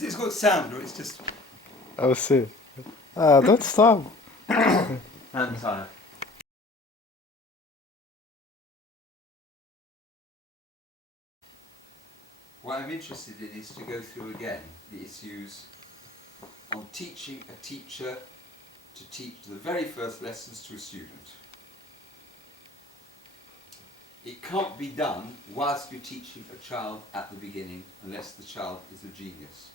It's got sound, or it's just... Oh, see. Don't stop. I'm tired. What I'm interested in is to go through again the issues on teaching a teacher to teach the very first lessons to a student. It can't be done whilst you're teaching a child at the beginning unless the child is a genius.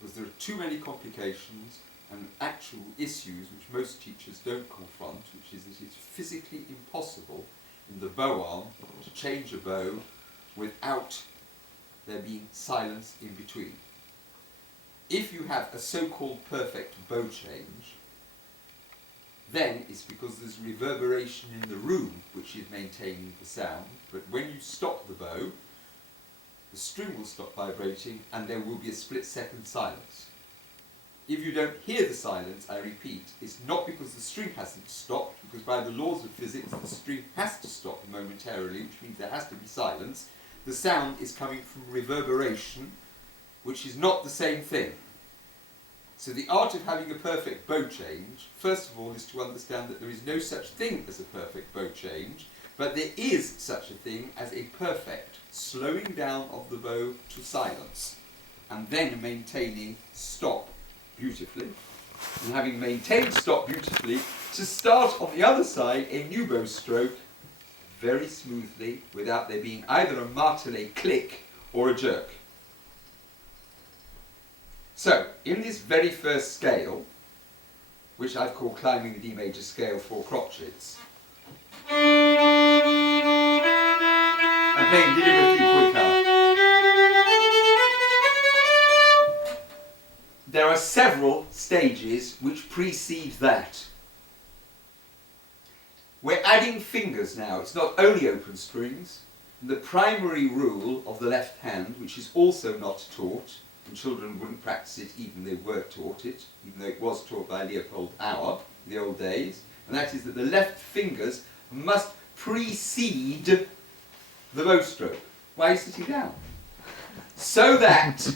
Because there are too many complications and actual issues which most teachers don't confront, which is that it's physically impossible in the bow arm to change a bow without there being silence in between. If you have a so-called perfect bow change, then it's because there's reverberation in the room which is maintaining the sound, but when you stop the bow, the string will stop vibrating and there will be a split-second silence. If you don't hear the silence, I repeat, it's not because the string hasn't stopped, because by the laws of physics the string has to stop momentarily, which means there has to be silence. The sound is coming from reverberation, which is not the same thing. So the art of having a perfect bow change, first of all, is to understand that there is no such thing as a perfect bow change, but there is such a thing as a perfect slowing down of the bow to silence, and then maintaining stop beautifully, and having maintained stop beautifully, to start on the other side a new bow stroke very smoothly without there being either a martelé click or a jerk. So, in this very first scale, which I've called climbing the D major scale for crotchets, I'm playing deliberately quicker. There are several stages which precede that. We're adding fingers now. It's not only open strings. The primary rule of the left hand, which is also not taught, and children wouldn't practice it even though they were taught it, even though it was taught by Leopold Auer in the old days, and that is that the left fingers must precede the bow stroke. Why are you sitting down? So that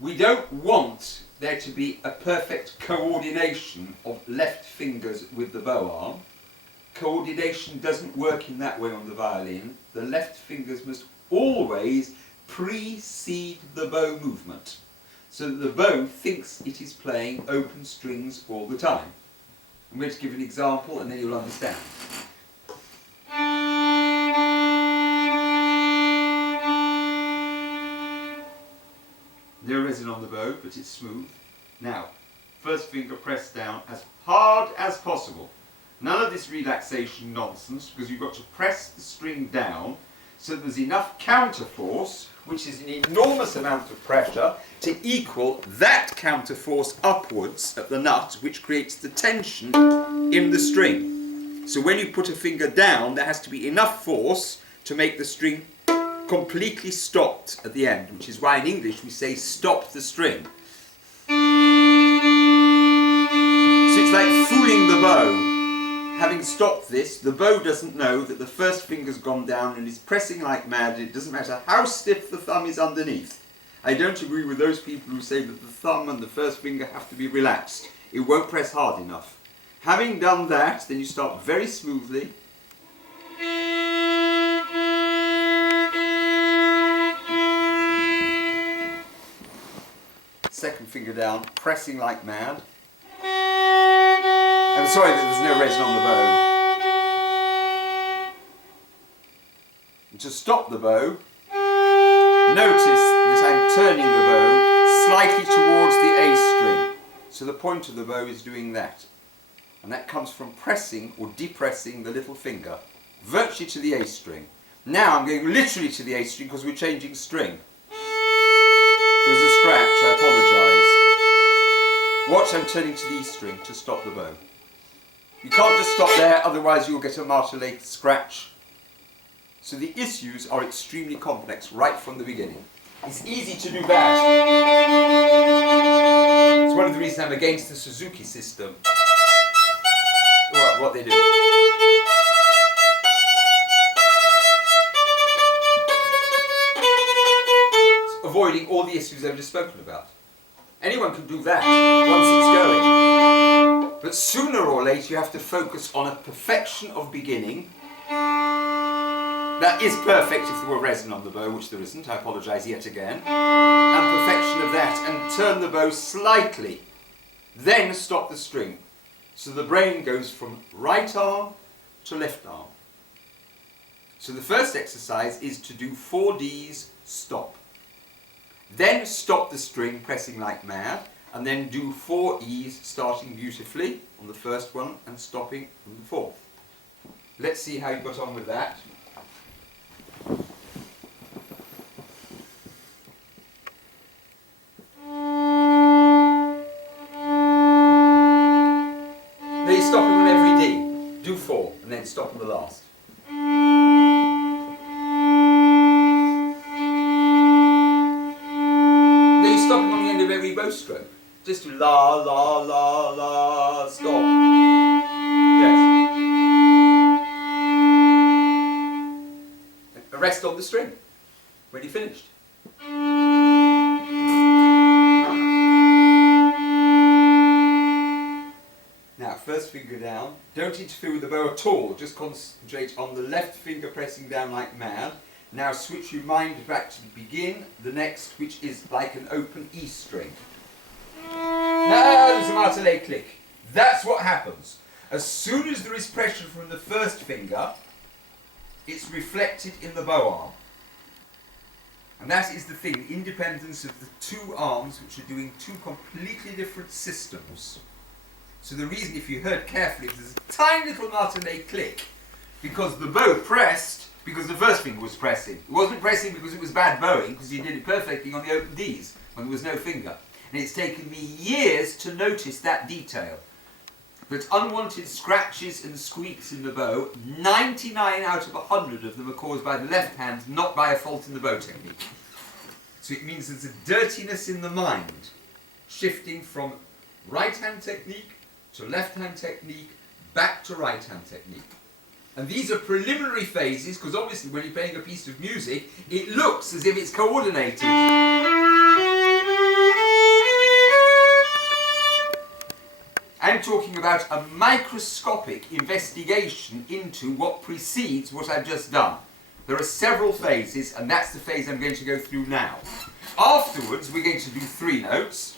we don't want there to be a perfect coordination of left fingers with the bow arm. Coordination doesn't work in that way on the violin. The left fingers must always precede the bow movement, so that the bow thinks it is playing open strings all the time. I'm going to give an example and then you'll understand. No resin on the bow, but it's smooth. Now, first finger pressed down as hard as possible. None of this relaxation nonsense, because you've got to press the string down so there's enough counterforce, which is an enormous amount of pressure, to equal that counterforce upwards at the nut, which creates the tension in the string. So when you put a finger down, there has to be enough force to make the string completely stopped at the end, which is why in English we say stop the string. So it's like fooling the bow. Having stopped this, the bow doesn't know that the first finger's gone down and is pressing like mad. It doesn't matter how stiff the thumb is underneath. I don't agree with those people who say that the thumb and the first finger have to be relaxed. It won't press hard enough. Having done that, then you start very smoothly. Second finger down, pressing like mad. I'm sorry that there's no resin on the bow. And to stop the bow, notice that I'm turning the bow slightly towards the A string. So the point of the bow is doing that. And that comes from pressing or depressing the little finger, virtually to the A string. Now I'm going literally to the A string because we're changing string. There's a scratch, I apologise. Watch, I'm turning to the E string to stop the bow. You can't just stop there, otherwise you'll get a martelé scratch. So the issues are extremely complex right from the beginning. It's easy to do that. It's one of the reasons I'm against the Suzuki system. What they do. avoiding all the issues I've just spoken about. Anyone can do that once it's going. But sooner or later you have to focus on a perfection of beginning. That is perfect if there were resin on the bow, which there isn't, I apologise yet again. And perfection of that, and turn the bow slightly. Then stop the string. So the brain goes from right arm to left arm. So the first exercise is to do 4 Ds, stop. Then stop the string, pressing like mad, and then do 4 E's, starting beautifully on the first one and stopping on the fourth. Let's see how you got on with that. Now you're stopping on every D. Do 4 and then stop on the last. Now you're stopping on the end of every bow stroke. Just do la, la, la, la, stop. Yes. And rest on the string when you're finished. Now, first finger down. Don't interfere with the bow at all. Just concentrate on the left finger pressing down like mad. Now switch your mind back to the begin, the next, which is like an open E string. Now there's a martelé click. That's what happens. As soon as there is pressure from the first finger, it's reflected in the bow arm. And that is the thing, the independence of the 2 arms, which are doing 2 completely different systems. So the reason, if you heard carefully, there's a tiny little martelé click, because the bow pressed because the first finger was pressing. It wasn't pressing because it was bad bowing, because you did it perfectly on the open Ds when there was no finger. And it's taken me years to notice that detail. But unwanted scratches and squeaks in the bow, 99 out of 100 of them are caused by the left hand, not by a fault in the bow technique. So it means there's a dirtiness in the mind, shifting from right hand technique to left hand technique, back to right hand technique. And these are preliminary phases, because obviously when you're playing a piece of music, it looks as if it's coordinated. I'm talking about a microscopic investigation into what precedes what I've just done. There are several phases, and that's the phase I'm going to go through now. Afterwards, we're going to do 3 notes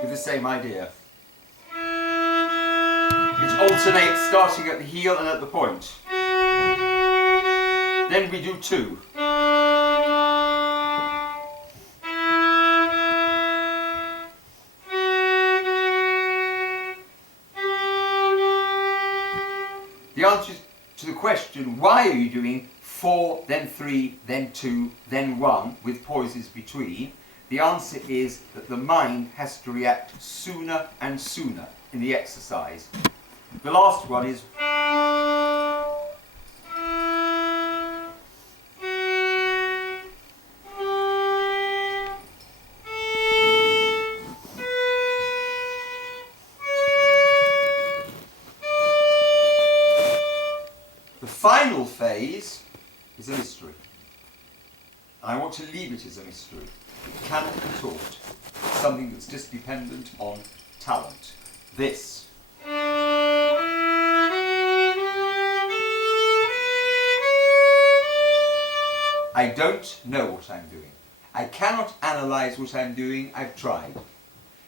with the same idea. It alternates starting at the heel and at the point. Then we do 2. The answer to the question, why are you doing 4, then 3, then 2, then 1, with pauses between, the answer is that the mind has to react sooner and sooner in the exercise. The last one is the final phase is a mystery. I want to leave it as a mystery. It cannot be taught. It's something that's just dependent on talent. This. I don't know what I'm doing. I cannot analyse what I'm doing. I've tried.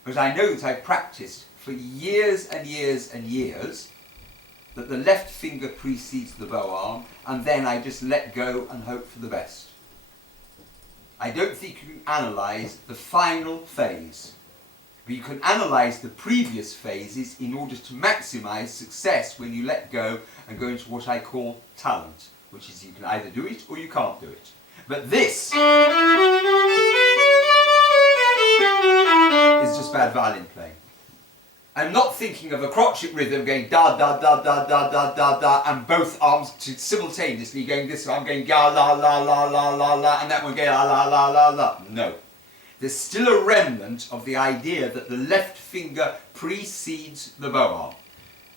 But I know that I've practiced for years and years and years that the left finger precedes the bow arm, and then I just let go and hope for the best. I don't think you can analyse the final phase, but you can analyse the previous phases in order to maximise success when you let go and go into what I call talent, which is you can either do it or you can't do it. But this is just bad violin playing. I'm not thinking of a crotchet rhythm going da da da da da da da da and both arms simultaneously going this way. I'm going ga la la la la la la and that one going la la la la la. No. There's still a remnant of the idea that the left finger precedes the bow arm.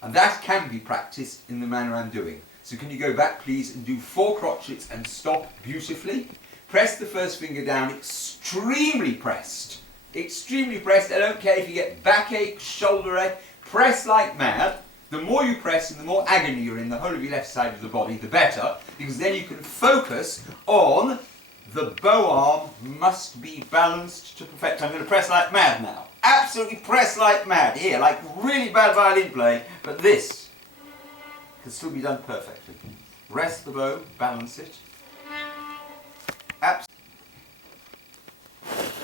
And that can be practiced in the manner I'm doing. So can you go back please and do 4 crotchets and stop beautifully? Press the first finger down, extremely pressed. Extremely pressed. I don't care if you get backache, shoulder ache. Press like mad. The more you press and the more agony you're in the whole of your left side of the body, the better, because then you can focus on the bow arm must be balanced to perfection. I'm going to press like mad now. Absolutely press like mad. Here, like really bad violin playing, but this can still be done perfectly. Rest the bow, balance it.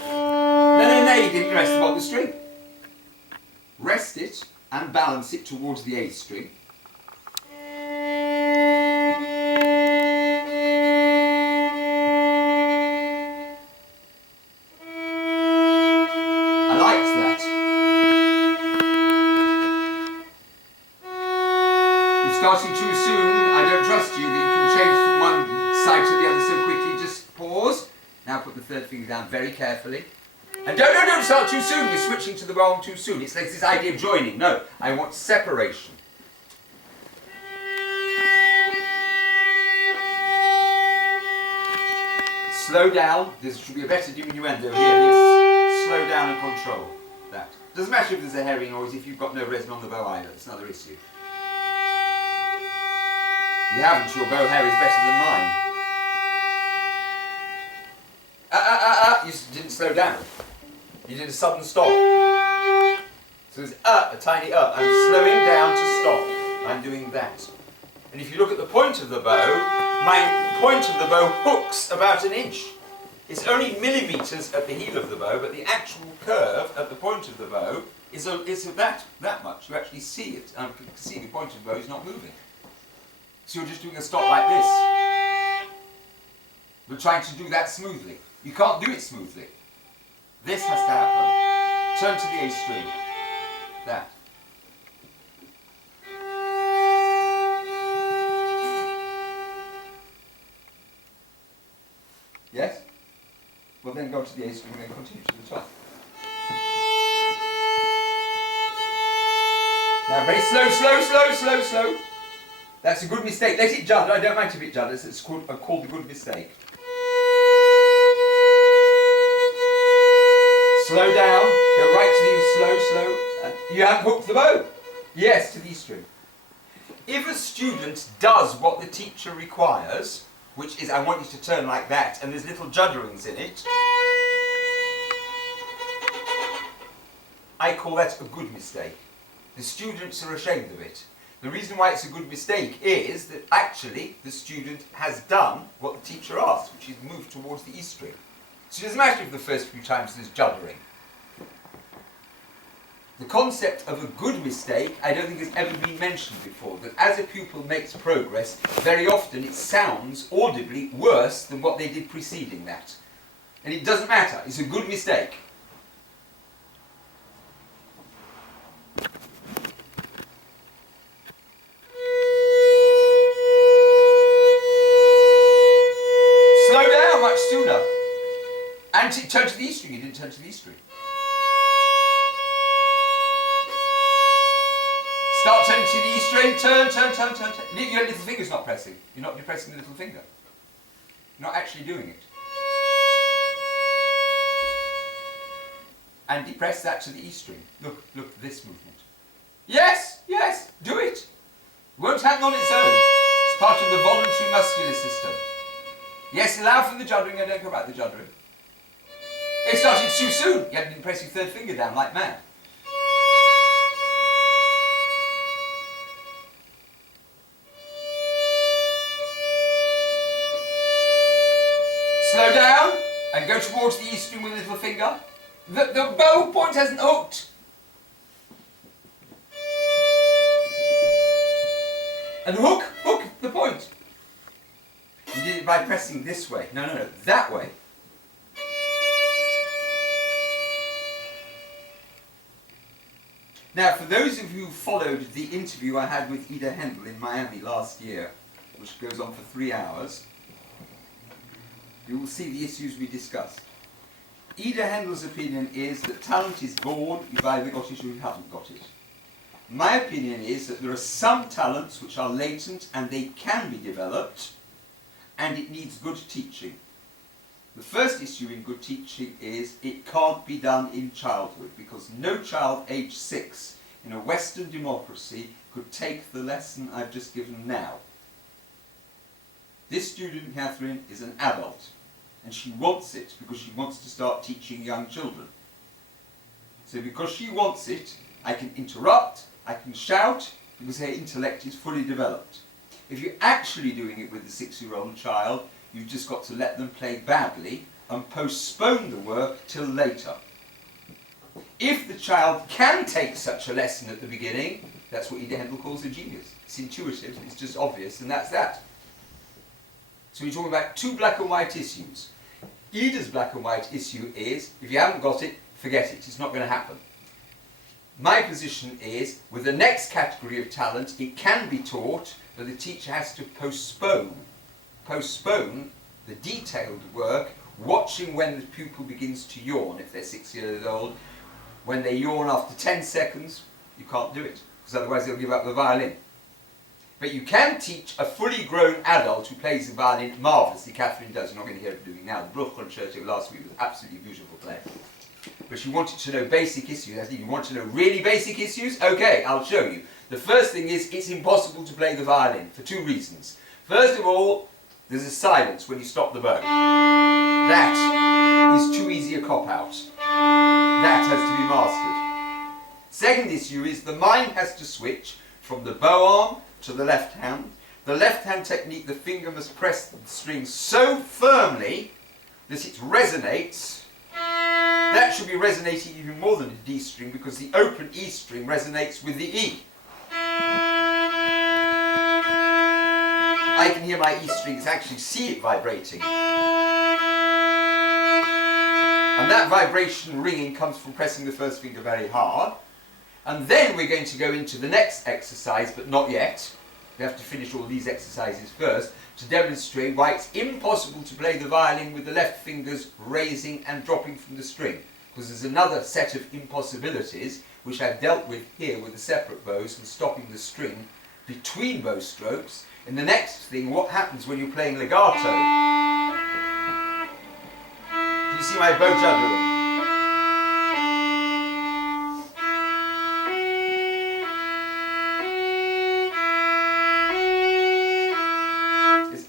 No, you didn't rest the bottom of the string. Rest it and balance it towards the A string. I liked that. You're starting too soon. I don't trust you that you can change from one side to the other so quickly. Just pause. Now put the third finger down very carefully. And don't start too soon. You're switching to the bow too soon. It's like this idea of joining. No, I want separation. Slow down. There should be a better diminuendo here. Yes. Slow down and control that. Doesn't matter if there's a hairy noise if you've got no resin on the bow either. It's another issue. You haven't. Your bow hair is better than mine. You didn't slow down. You did a sudden stop. So there's a tiny I'm slowing down to stop. I'm doing that. And if you look at the point of the bow, my point of the bow hooks about 1 inch. It's only millimetres at the heel of the bow, but the actual curve at the point of the bow is that much. You actually see it. And you can see the point of the bow is not moving. So you're just doing a stop like this. We're trying to do that smoothly. You can't do it smoothly. This has to happen. Turn to the A string. That. Yes? Well then go to the A string and then continue to the top. Now very slow. That's a good mistake. Let it judder. I don't mind if it judders. It's called the good mistake. Slow down, go right to the slow. You haven't hooked the bow. Yes, to the E string. If a student does what the teacher requires, which is I want you to turn like that, and there's little judderings in it, I call that a good mistake. The students are ashamed of it. The reason why it's a good mistake is that actually the student has done what the teacher asked, which is move towards the E string. So it doesn't matter if the first few times there's juddering. The concept of a good mistake I don't think has ever been mentioned before, that as a pupil makes progress, very often it sounds audibly worse than what they did preceding that. And it doesn't matter, it's a good mistake. Slow down much sooner. And turn to the E string, you didn't turn to the E string. Start turning to the E string, turn. Your little finger's not pressing. You're not depressing the little finger. You're not actually doing it. And depress that to the E string. Look, this movement. Yes, do it. It won't hang on its own. It's part of the voluntary muscular system. Yes, allow for the juddering, I don't care about the juddering. It started too soon. You hadn't been pressing your third finger down like mad. Slow down and go towards the E string with a little finger. The bow point hasn't hooked. And hook the point. You did it by pressing this way. No, that way. Now, for those of you who followed the interview I had with Haendel in Miami last year, which goes on for 3 hours, you will see the issues we discussed. Handel's opinion is that talent is born, you've either got it or you haven't got it. My opinion is that there are some talents which are latent and they can be developed, and it needs good teaching. The first issue in good teaching is it can't be done in childhood, because no child aged 6 in a Western democracy could take the lesson I've just given now. This student, Catherine, is an adult, and she wants it because she wants to start teaching young children. So because she wants it, I can interrupt, I can shout, because her intellect is fully developed. If you're actually doing it with a 6-year-old child, you've just got to let them play badly and postpone the work till later. If the child can take such a lesson at the beginning, that's what Handel calls a genius. It's intuitive, it's just obvious, and that's that. So we're talking about 2 black and white issues. Ida's black and white issue is, if you haven't got it, forget it, it's not going to happen. My position is, with the next category of talent, it can be taught, but the teacher has to postpone the detailed work, watching when the pupil begins to yawn if they're 6 years old. When they yawn after 10 seconds, you can't do it, because otherwise they'll give up the violin. But you can teach a fully grown adult who plays the violin marvellously. Catherine does, you're not going to hear her doing now. The Bruch Concerto last week was absolutely beautiful play. But she wanted to know basic issues. I think you want to know really basic issues? Okay, I'll show you. The first thing is, it's impossible to play the violin for 2 reasons. First of all, there's a silence when you stop the bow. That is too easy a cop-out. That has to be mastered. Second issue is the mind has to switch from the bow arm to the left hand. The left hand technique, the finger must press the string so firmly that it resonates. That should be resonating even more than the D string, because the open E string resonates with the E. I can hear my E strings, actually see it vibrating. And that vibration ringing comes from pressing the first finger very hard. And then we're going to go into the next exercise, but not yet. We have to finish all these exercises first to demonstrate why it's impossible to play the violin with the left fingers raising and dropping from the string. Because there's another set of impossibilities which I've dealt with here with the separate bows and stopping the string between bow strokes. In the next thing, what happens when you're playing legato? Do you see my bow juddering?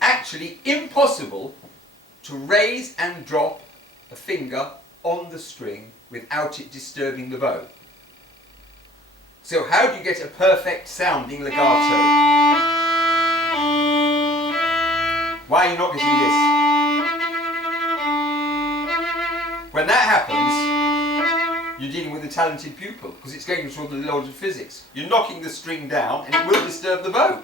Actually impossible to raise and drop a finger on the string without it disturbing the bow. So how do you get a perfect sounding legato? Why are you not getting this? When that happens, you're dealing with a talented pupil, because it's going through the laws of physics. You're knocking the string down and it will disturb the bow.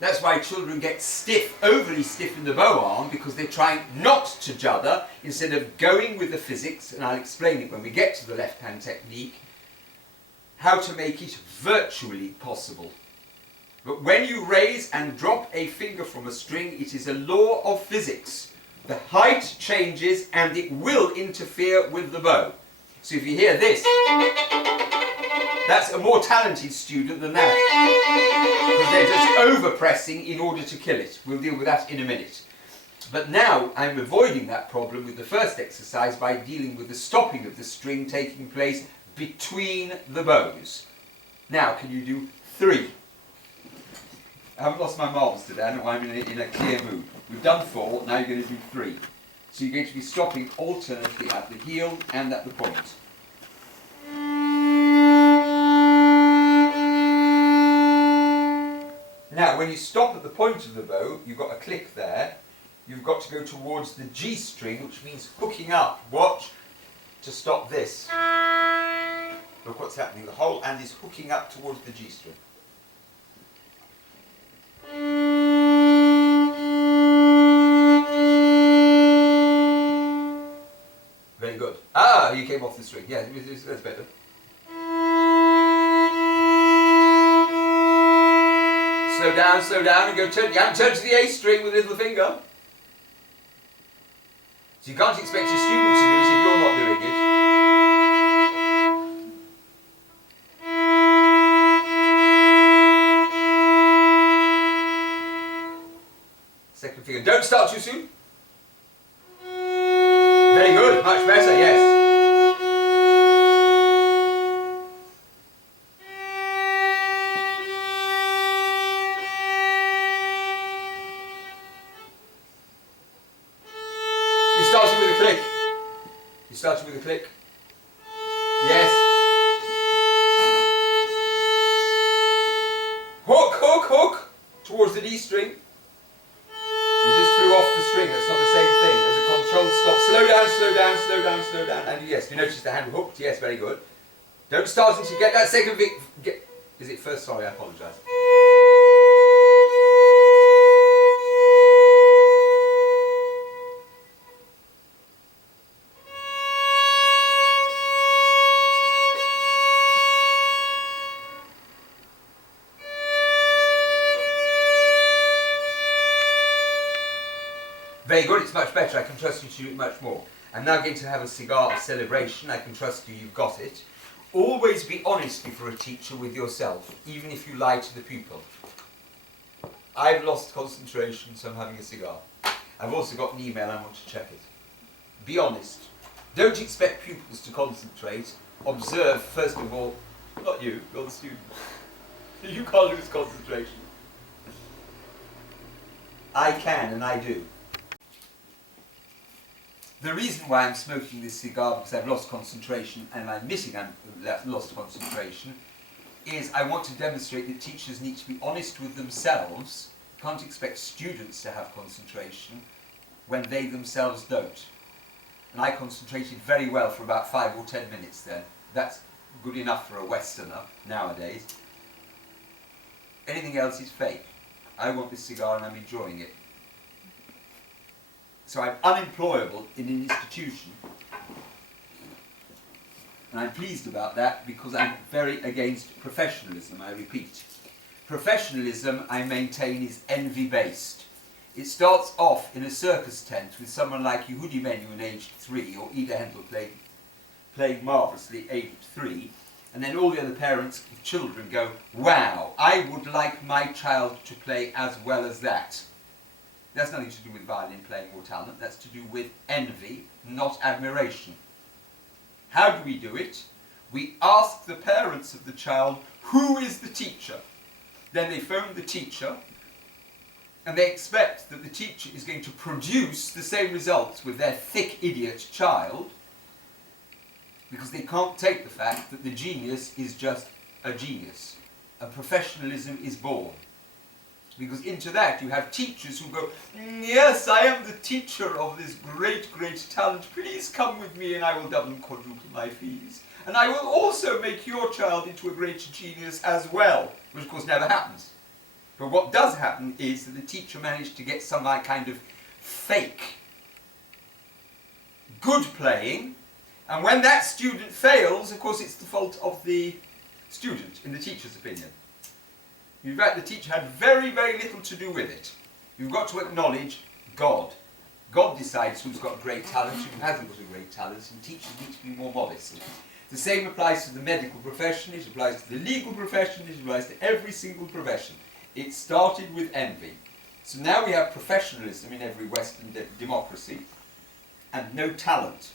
That's why children get stiff, overly stiff in the bow arm, because they're trying not to judder instead of going with the physics, and I'll explain it when we get to the left hand technique, how to make it virtually possible. But when you raise and drop a finger from a string, it is a law of physics. The height changes and it will interfere with the bow. So if you hear this, that's a more talented student than that, because they're just over-pressing in order to kill it. We'll deal with that in a minute. But now I'm avoiding that problem with the first exercise by dealing with the stopping of the string taking place between the bows. Now, can you do 3? I haven't lost my marbles today, I know I'm in a clear mood. We've done 4, now you're going to do 3. So you're going to be stopping alternately at the heel and at the point. Now, when you stop at the point of the bow, you've got a click there. You've got to go towards the G string, which means hooking up. Watch to stop this. Look what's happening. The whole hand is hooking up towards the G string. Very good. Ah, you came off the string. Yeah, that's better. Slow down, and go turn. You haven't turned to the A string with the little finger. So you can't expect your student to do it if you're not doing it. Second finger. Don't start too soon. Very good, much better, yes. You're starting with a click. You're starting with a click. Yes. Hook, hook, hook towards the D string. You just threw off the string, that's not the same thing. As a controlled stop. Slow down, slow down, slow down, slow down. And yes, you notice the hand hooked. Yes, very good. Don't start until you get that second bit. Is it first? Sorry, I apologise. Very good, it's much better. I can trust you to do it much more. I'm now going to have a cigar celebration. I can trust you, you've got it. Always be honest for a teacher with yourself, even if you lie to the pupil. I've lost concentration, so I'm having a cigar. I've also got an email, I want to check it. Be honest. Don't expect pupils to concentrate. Observe, first of all, not you, you're the student. You can't lose concentration. I can, and I do. The reason why I'm smoking this cigar, because I've lost concentration and I'm admitting I've lost concentration, is I want to demonstrate that teachers need to be honest with themselves. Can't expect students to have concentration when they themselves don't. And I concentrated very well for about 5 or 10 minutes then. That's good enough for a Westerner nowadays. Anything else is fake. I want this cigar and I'm enjoying it. So I'm unemployable in an institution, and I'm pleased about that because I'm very against professionalism, I repeat. Professionalism, I maintain, is envy-based. It starts off in a circus tent with someone like Yehudi Menuhin aged 3, or Ida Handel playing marvellously aged 3, and then all the other parents of children go, wow, I would like my child to play as well as that. That's nothing to do with violin playing or talent, that's to do with envy, not admiration. How do we do it? We ask the parents of the child, who is the teacher? Then they phone the teacher, and they expect that the teacher is going to produce the same results with their thick idiot child, because they can't take the fact that the genius is just a genius. And professionalism is born. Because into that you have teachers who go, yes, I am the teacher of this great, great talent. Please come with me and I will double and quadruple my fees. And I will also make your child into a great genius as well, which of course never happens. But what does happen is that the teacher managed to get some kind of fake good playing, and when that student fails, of course it's the fault of the student, in the teacher's opinion. In fact, the teacher had very, very little to do with it. You've got to acknowledge God. God decides who's got great talent, who hasn't got a great talent, and teachers need to be more modest. The same applies to the medical profession, it applies to the legal profession, it applies to every single profession. It started with envy. So now we have professionalism in every Western democracy, and no talent.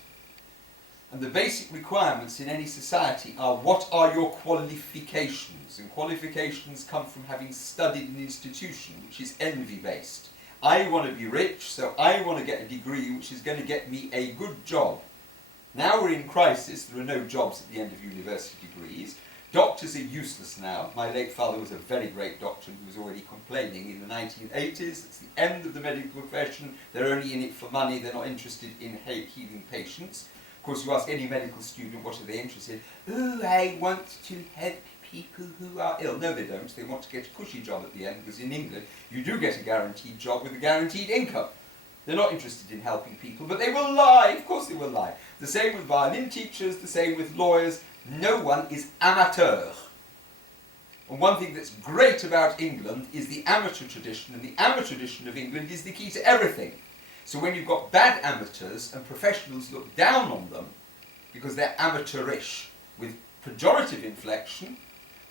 And the basic requirements in any society are, what are your qualifications? And qualifications come from having studied an institution, which is envy-based. I want to be rich, so I want to get a degree which is going to get me a good job. Now we're in crisis, there are no jobs at the end of university degrees. Doctors are useless now. My late father was a very great doctor who was already complaining in the 1980s. It's the end of the medical profession. They're only in it for money. They're not interested in healing patients. Of course, you ask any medical student what are they interested in. Oh, I want to help people who are ill. No, they don't. They want to get a cushy job at the end, because in England you do get a guaranteed job with a guaranteed income. They're not interested in helping people, but they will lie. Of course they will lie. The same with violin teachers, the same with lawyers. No one is amateur. And one thing that's great about England is the amateur tradition, and the amateur tradition of England is the key to everything. So when you've got bad amateurs and professionals look down on them because they're amateurish with pejorative inflection,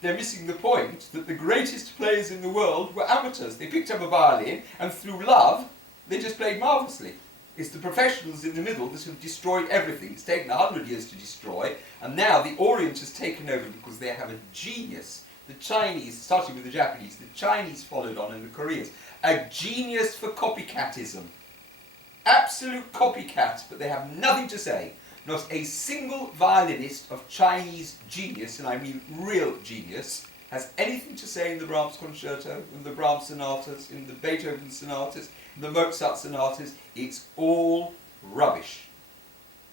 they're missing the point that the greatest players in the world were amateurs. They picked up a violin and through love they just played marvellously. It's the professionals in the middle that have destroyed everything. It's taken 100 years to destroy, and now the Orient has taken over because they have a genius. The Chinese, starting with the Japanese, the Chinese followed on, and the Koreans. A genius for copycatism. Absolute copycats, but they have nothing to say. Not a single violinist of Chinese genius, and I mean real genius, has anything to say in the Brahms concerto, in the Brahms sonatas, in the Beethoven sonatas, in the Mozart sonatas. It's all rubbish.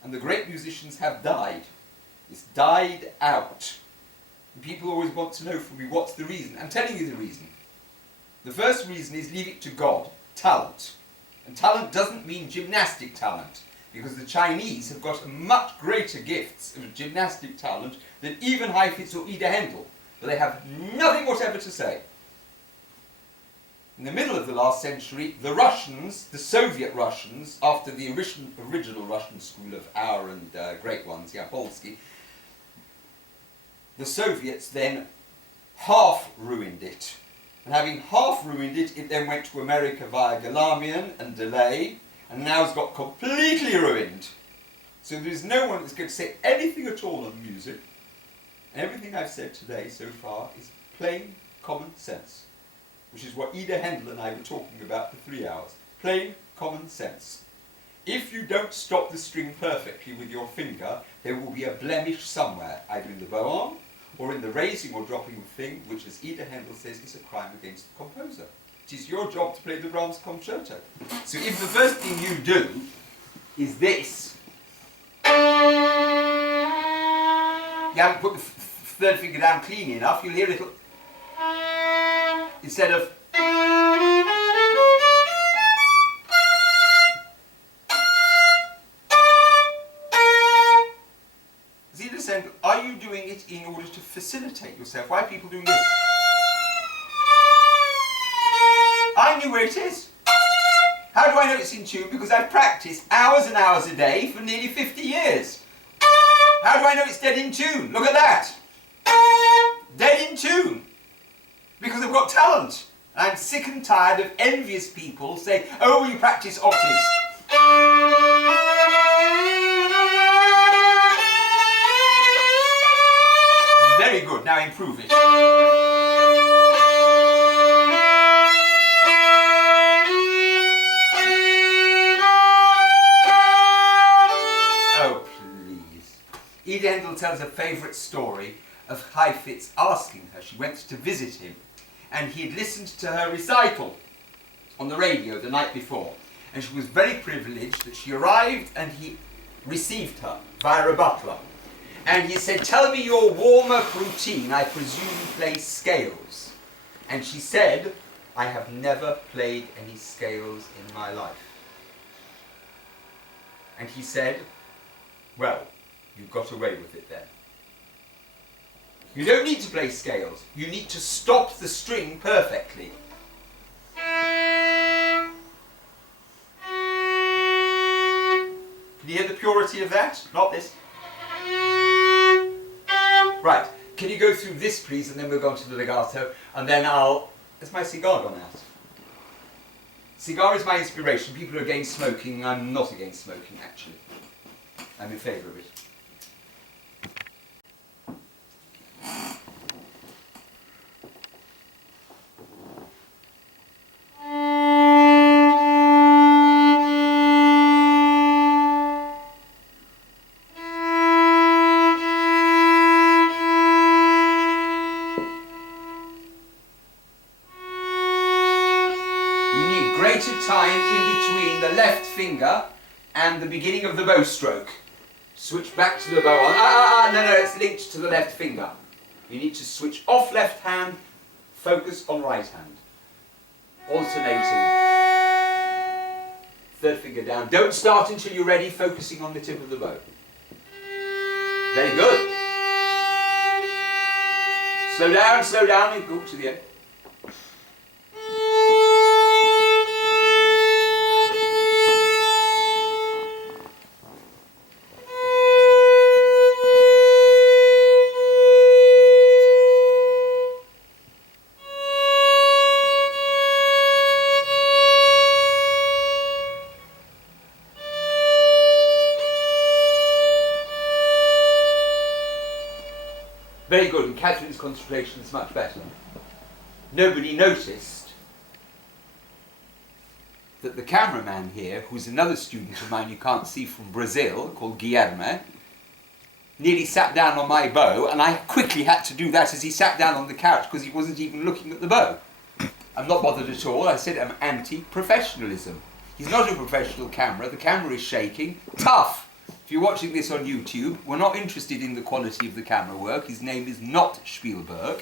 And the great musicians have died. It's died out. And people always want to know from me, what's the reason? I'm telling you the reason. The first reason is leave it to God, talent. And talent doesn't mean gymnastic talent, because the Chinese have got much greater gifts of gymnastic talent than even Heifetz or Ida Haendel. But they have nothing whatever to say. In the middle of the last century, the Russians, the Soviet Russians, after the original Russian school of our and great ones, Yapolsky, the Soviets then half ruined it. And having half ruined it, it then went to America via Galamian and Delay, and now it's got completely ruined. So there is no one that's going to say anything at all on music. Everything I've said today so far is plain common sense, which is what Ida Handel and I were talking about for 3 hours. Plain common sense. If you don't stop the string perfectly with your finger, there will be a blemish somewhere, either in the bow arm, or in the raising or dropping of the thing, which, as Ida Handel says, is a crime against the composer. It is your job to play the Brahms concerto. So if the first thing you do is this, you haven't put the third finger down clean enough, you'll hear a little, instead of, Zita said, are you doing it in order to facilitate yourself? Why are people doing this? I knew where it is. How do I know it's in tune? Because I've practiced hours and hours a day for nearly 50 years. How do I know it's dead in tune? Look at that. Dead in tune. Because I've got talent. And I'm sick and tired of envious people saying, oh, you practice octaves. Very good. Now improve it. Ida Haendel tells a favourite story of Heifetz asking her. She went to visit him, and he had listened to her recital on the radio the night before, and she was very privileged that she arrived and he received her via a butler. And he said, tell me your warm-up routine. I presume you play scales. And she said, I have never played any scales in my life. And he said, well, you got away with it then. You don't need to play scales. You need to stop the string perfectly. Can you hear the purity of that? Not this. Right. Can you go through this, please, and then we'll go on to the legato, and then I'll... Has my cigar gone out? Cigar is my inspiration. People are against smoking. I'm not against smoking, actually. I'm in favour of it. And the beginning of the bow stroke. Switch back to the bow. No, it's linked to the left finger. You need to switch off left hand, focus on right hand. Alternating. Third finger down. Don't start until you're ready, focusing on the tip of the bow. Very good. Slow down, and go to the end. and Catherine's concentration is much better. Nobody noticed that the cameraman here, who's another student of mine you can't see from Brazil, called Guilherme, nearly sat down on my bow, and I quickly had to do that as he sat down on the couch because he wasn't even looking at the bow. I'm not bothered at all. I said I'm anti-professionalism. He's not a professional camera. The camera is shaking. Tough! If you're watching this on YouTube, we're not interested in the quality of the camera work. His name is not Spielberg.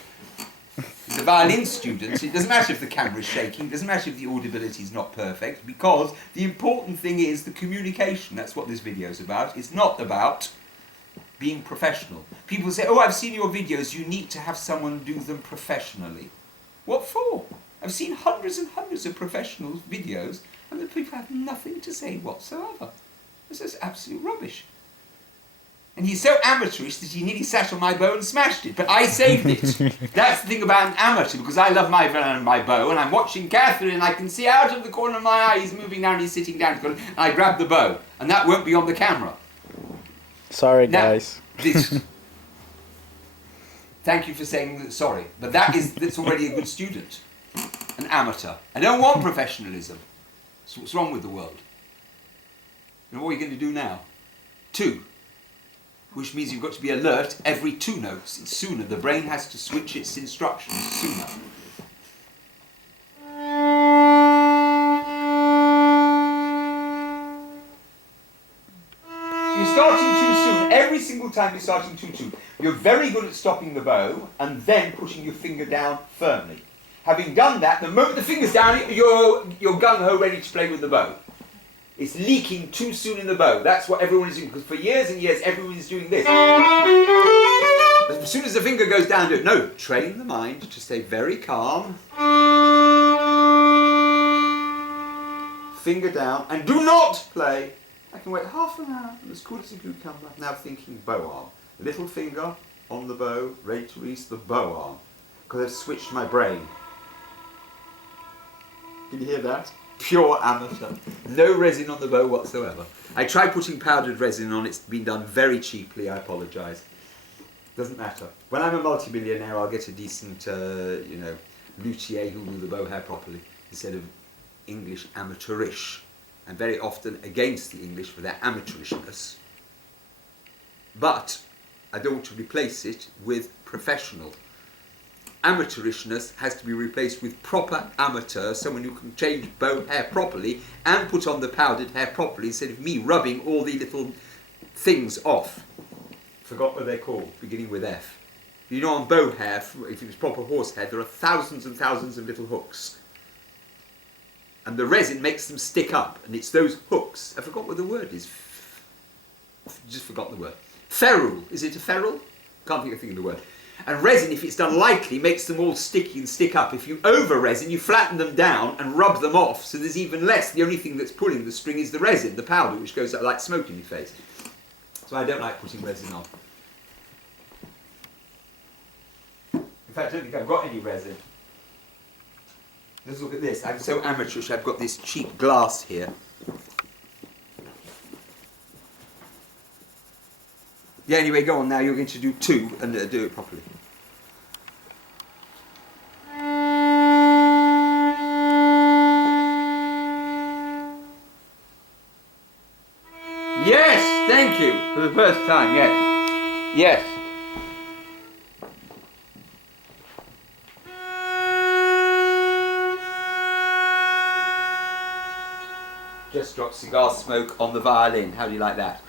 He's a violin student. It doesn't matter if the camera is shaking. It doesn't matter if the audibility is not perfect, because the important thing is the communication. That's what this video is about. It's not about being professional. People say, oh, I've seen your videos. You need to have someone do them professionally. What for? I've seen hundreds and hundreds of professional videos, and the people have nothing to say whatsoever. This is absolute rubbish. And he's so amateurish that he nearly sat on my bow and smashed it, but I saved it. That's the thing about an amateur, because I love my bow, and I'm watching Catherine, and I can see out of the corner of my eye he's moving down, he's sitting down, and I grab the bow, and that won't be on the camera. Sorry, Now, guys. Thank you for saying sorry, but that's already a good student. An amateur. I don't want professionalism. So what's wrong with the world? And what are you going to do now? 2. Which means you've got to be alert every 2 notes. It's sooner. The brain has to switch its instructions sooner. You're starting too soon. Every single time you're starting too soon. You're very good at stopping the bow and then putting your finger down firmly. Having done that, the moment the finger's down, you're gung-ho ready to play with the bow. It's leaking too soon in the bow. That's what everyone is doing, because for years and years everyone is doing this. As soon as the finger goes down, do it. No, train the mind to stay very calm. Finger down, and do not play. I can wait half an hour, I'm as cool as a cucumber. Now thinking bow arm. Little finger on the bow, ready to release the bow arm. Because I've switched my brain. Can you hear that? Pure amateur. No resin on the bow whatsoever. I tried putting powdered resin on, it's been done very cheaply, I apologise. Doesn't matter. When I'm a multi-millionaire, I'll get a decent, luthier who'll do the bow hair properly, instead of English amateurish. I'm very often against the English for their amateurishness. But I don't want to replace it with professional. Amateurishness has to be replaced with proper amateur, someone who can change bow hair properly and put on the powdered hair properly, instead of me rubbing all the little things off. Forgot what they're called, beginning with F. You know, on bow hair, if it was proper horse hair, there are thousands and thousands of little hooks. And the resin makes them stick up, and it's those hooks. I forgot what the word is. Just forgot the word. Ferrule. Is it a ferrule? Can't think of the word. And resin, if it's done lightly, makes them all sticky and stick up. If you over-resin, you flatten them down and rub them off, so there's even less. The only thing that's pulling the string is the resin, the powder, which goes out like smoke in your face. So I don't like putting resin on. In fact, I don't think I've got any resin. Let's look at this. I'm so amateurish, I've got this cheap glass here. Yeah, anyway, go on now. You're going to do 2 and do it properly. Yes, thank you. For the first time, yes. Yes. Just drop cigar smoke on the violin. How do you like that?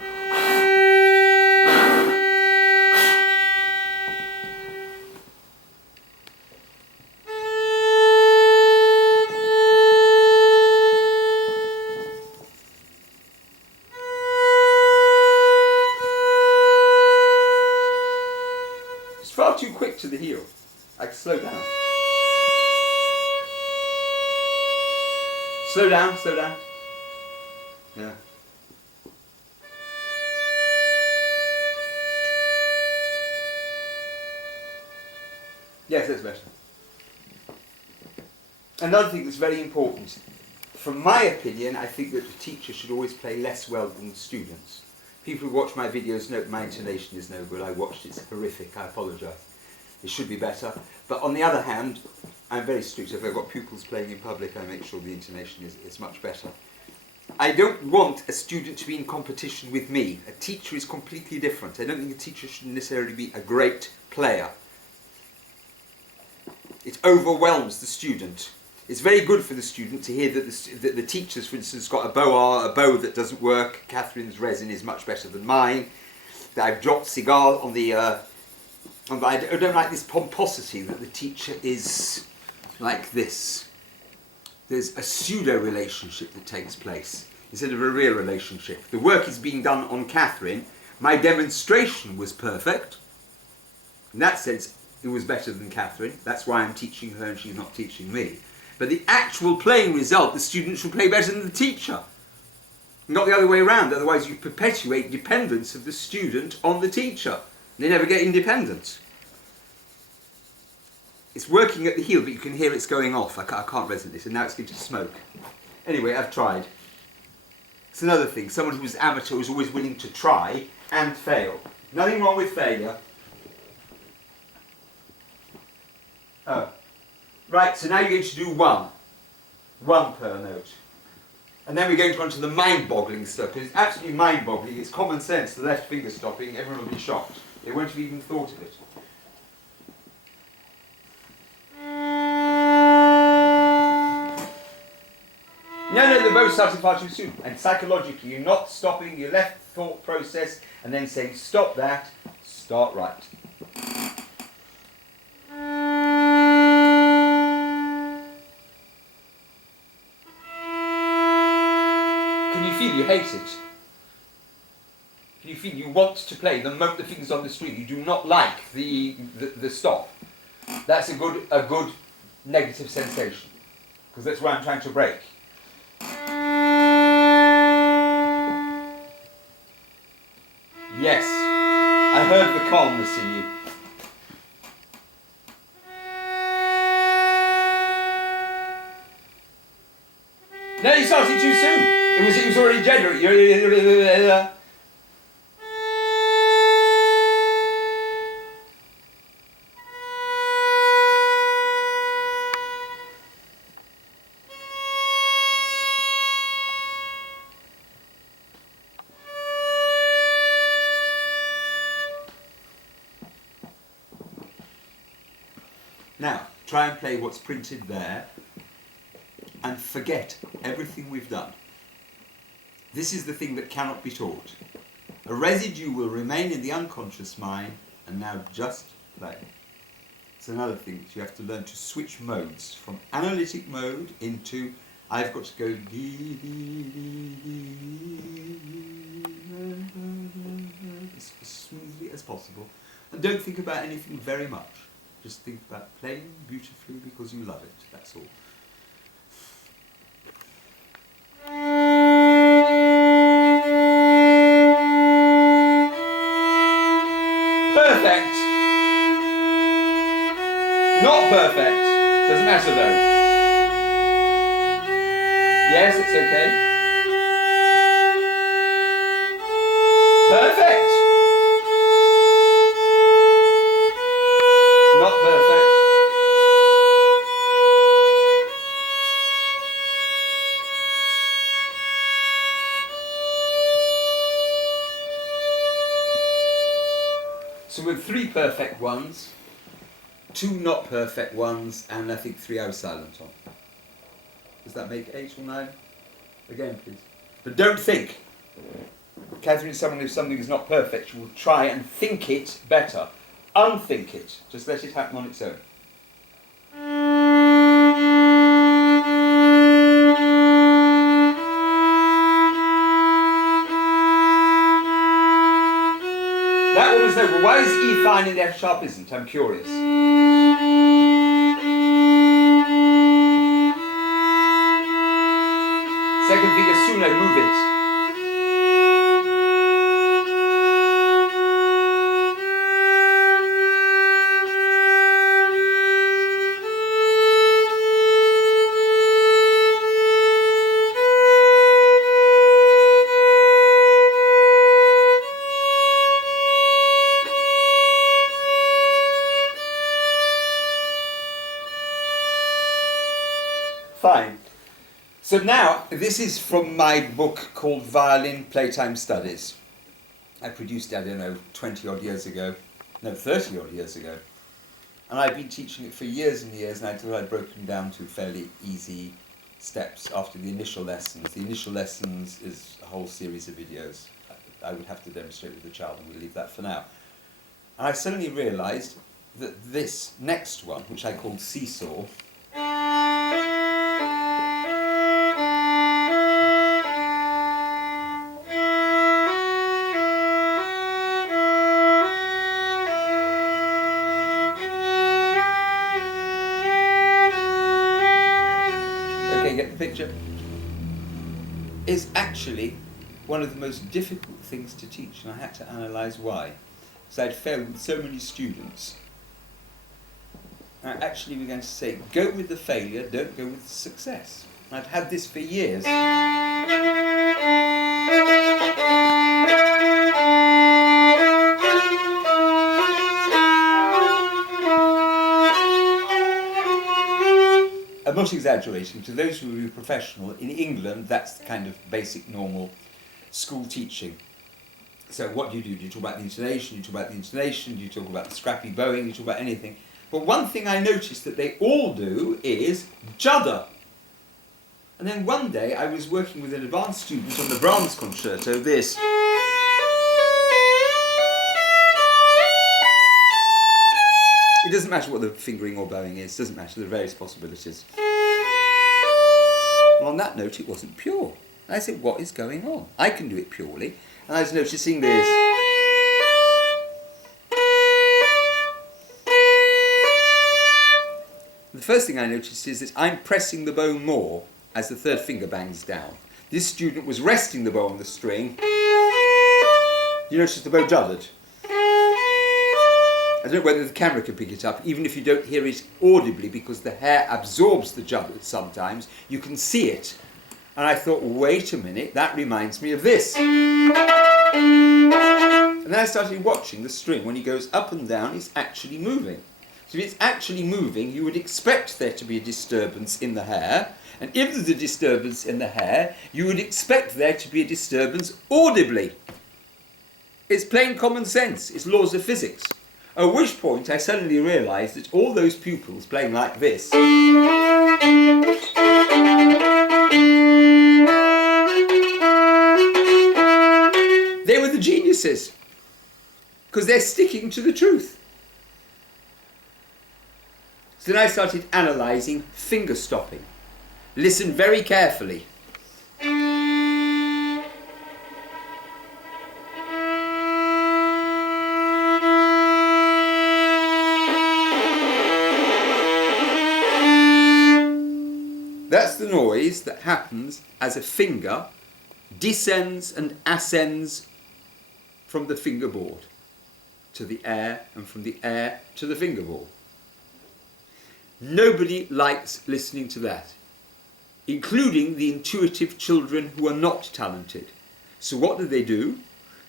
Too quick to the heel. I can slow down. Slow down, slow down. Yeah. Yes, that's better. Another thing that's very important, from my opinion, I think that the teacher should always play less well than the students. People who watch my videos know my intonation is no good. I watched it, it's horrific, I apologise. It should be better. But on the other hand, I'm very strict. If I've got pupils playing in public, I make sure the intonation is much better. I don't want a student to be in competition with me. A teacher is completely different. I don't think a teacher should necessarily be a great player. It overwhelms the student. It's very good for the student to hear that the teacher's, for instance, got a bow that doesn't work. Catherine's resin is much better than mine. That I've dropped cigar on the... I don't like this pomposity that the teacher is like this. There's a pseudo-relationship that takes place instead of a real relationship. The work is being done on Catherine. My demonstration was perfect. In that sense, it was better than Catherine. That's why I'm teaching her and she's not teaching me. But the actual playing result, the student should play better than the teacher. Not the other way around, otherwise you perpetuate dependence of the student on the teacher. They never get independent. It's working at the heel, but you can hear it's going off. I can't resonate this, and now it's going to smoke. Anyway, I've tried. It's another thing. Someone who's amateur is always willing to try and fail. Nothing wrong with failure. Oh. Right, so now you're going to do one. One per note. And then we're going to go on to the mind-boggling stuff, because it's absolutely mind-boggling. It's common sense, the left finger stopping, everyone will be shocked. They won't have even thought of it. No, they're both starting far too soon. And psychologically, you're not stopping your left thought process and then saying, stop that, start right. Can you feel you hate it? Can you feel you want to play the moment the finger's on the string? You do not like the stop. That's a good negative sensation, because that's where I'm trying to break. Yes, I heard the calmness in you. No, you started too soon. It was already January. Now, try and play what's printed there and forget everything we've done. This is the thing that cannot be taught. A residue will remain in the unconscious mind, and now just play. It's another thing that you have to learn to switch modes from analytic mode into I've got to go as smoothly as possible, and don't think about anything very much. Just think about playing beautifully because you love it, that's all. Perfect! Not perfect. Doesn't matter though. Yes, it's okay. Perfect! Not perfect. So with 3 perfect ones, 2 not perfect ones, and I think 3 I was silent on. Does that make 8 or 9? Again, please. But don't think. Catherine is someone who something is not perfect. She will try and think it better. Unthink it. Just let it happen on its own. That one was no, but why is E fine and F sharp isn't? I'm curious. Second finger sooner, move it. So now, this is from my book called Violin Playtime Studies. I produced it, I don't know, 20 odd years ago. No, 30 odd years ago. And I've been teaching it for years and years, and I thought I'd broken down to fairly easy steps after the initial lessons. The initial lessons is a whole series of videos. I would have to demonstrate with the child, and we'll leave that for now. And I suddenly realised that this next one, which I called Seesaw, get the picture, is actually one of the most difficult things to teach, and I had to analyse why. So I'd failed with so many students. And I actually began to say, go with the failure, don't go with the success. And I've had this for years. I'm not exaggerating. To those who are professional, in England, that's the kind of basic, normal school teaching. So what do? You talk about the intonation, you talk about the intonation, you talk about the scrappy bowing, you talk about anything. But one thing I noticed that they all do is judder. And then one day I was working with an advanced student on the Brahms concerto, this. It doesn't matter what the fingering or bowing is, doesn't matter, there are various possibilities. Well, on that note, it wasn't pure. I said, what is going on? I can do it purely. And I was noticing this. The first thing I noticed is that I'm pressing the bow more as the third finger bangs down. This student was resting the bow on the string. You notice the bow juddered. I don't know whether the camera can pick it up, even if you don't hear it audibly, because the hair absorbs the judder sometimes. You can see it. And I thought, wait a minute, that reminds me of this. And then I started watching the string. When he goes up and down, it's actually moving. So if it's actually moving, you would expect there to be a disturbance in the hair. And if there's a disturbance in the hair, you would expect there to be a disturbance audibly. It's plain common sense. It's laws of physics. At which point I suddenly realised that all those pupils playing like this they were the geniuses, because they're sticking to the truth. So then I started analysing finger stopping. Listen very carefully. That's the noise that happens as a finger descends and ascends from the fingerboard to the air, and from the air to the fingerboard. Nobody likes listening to that, including the intuitive children who are not talented. So what do?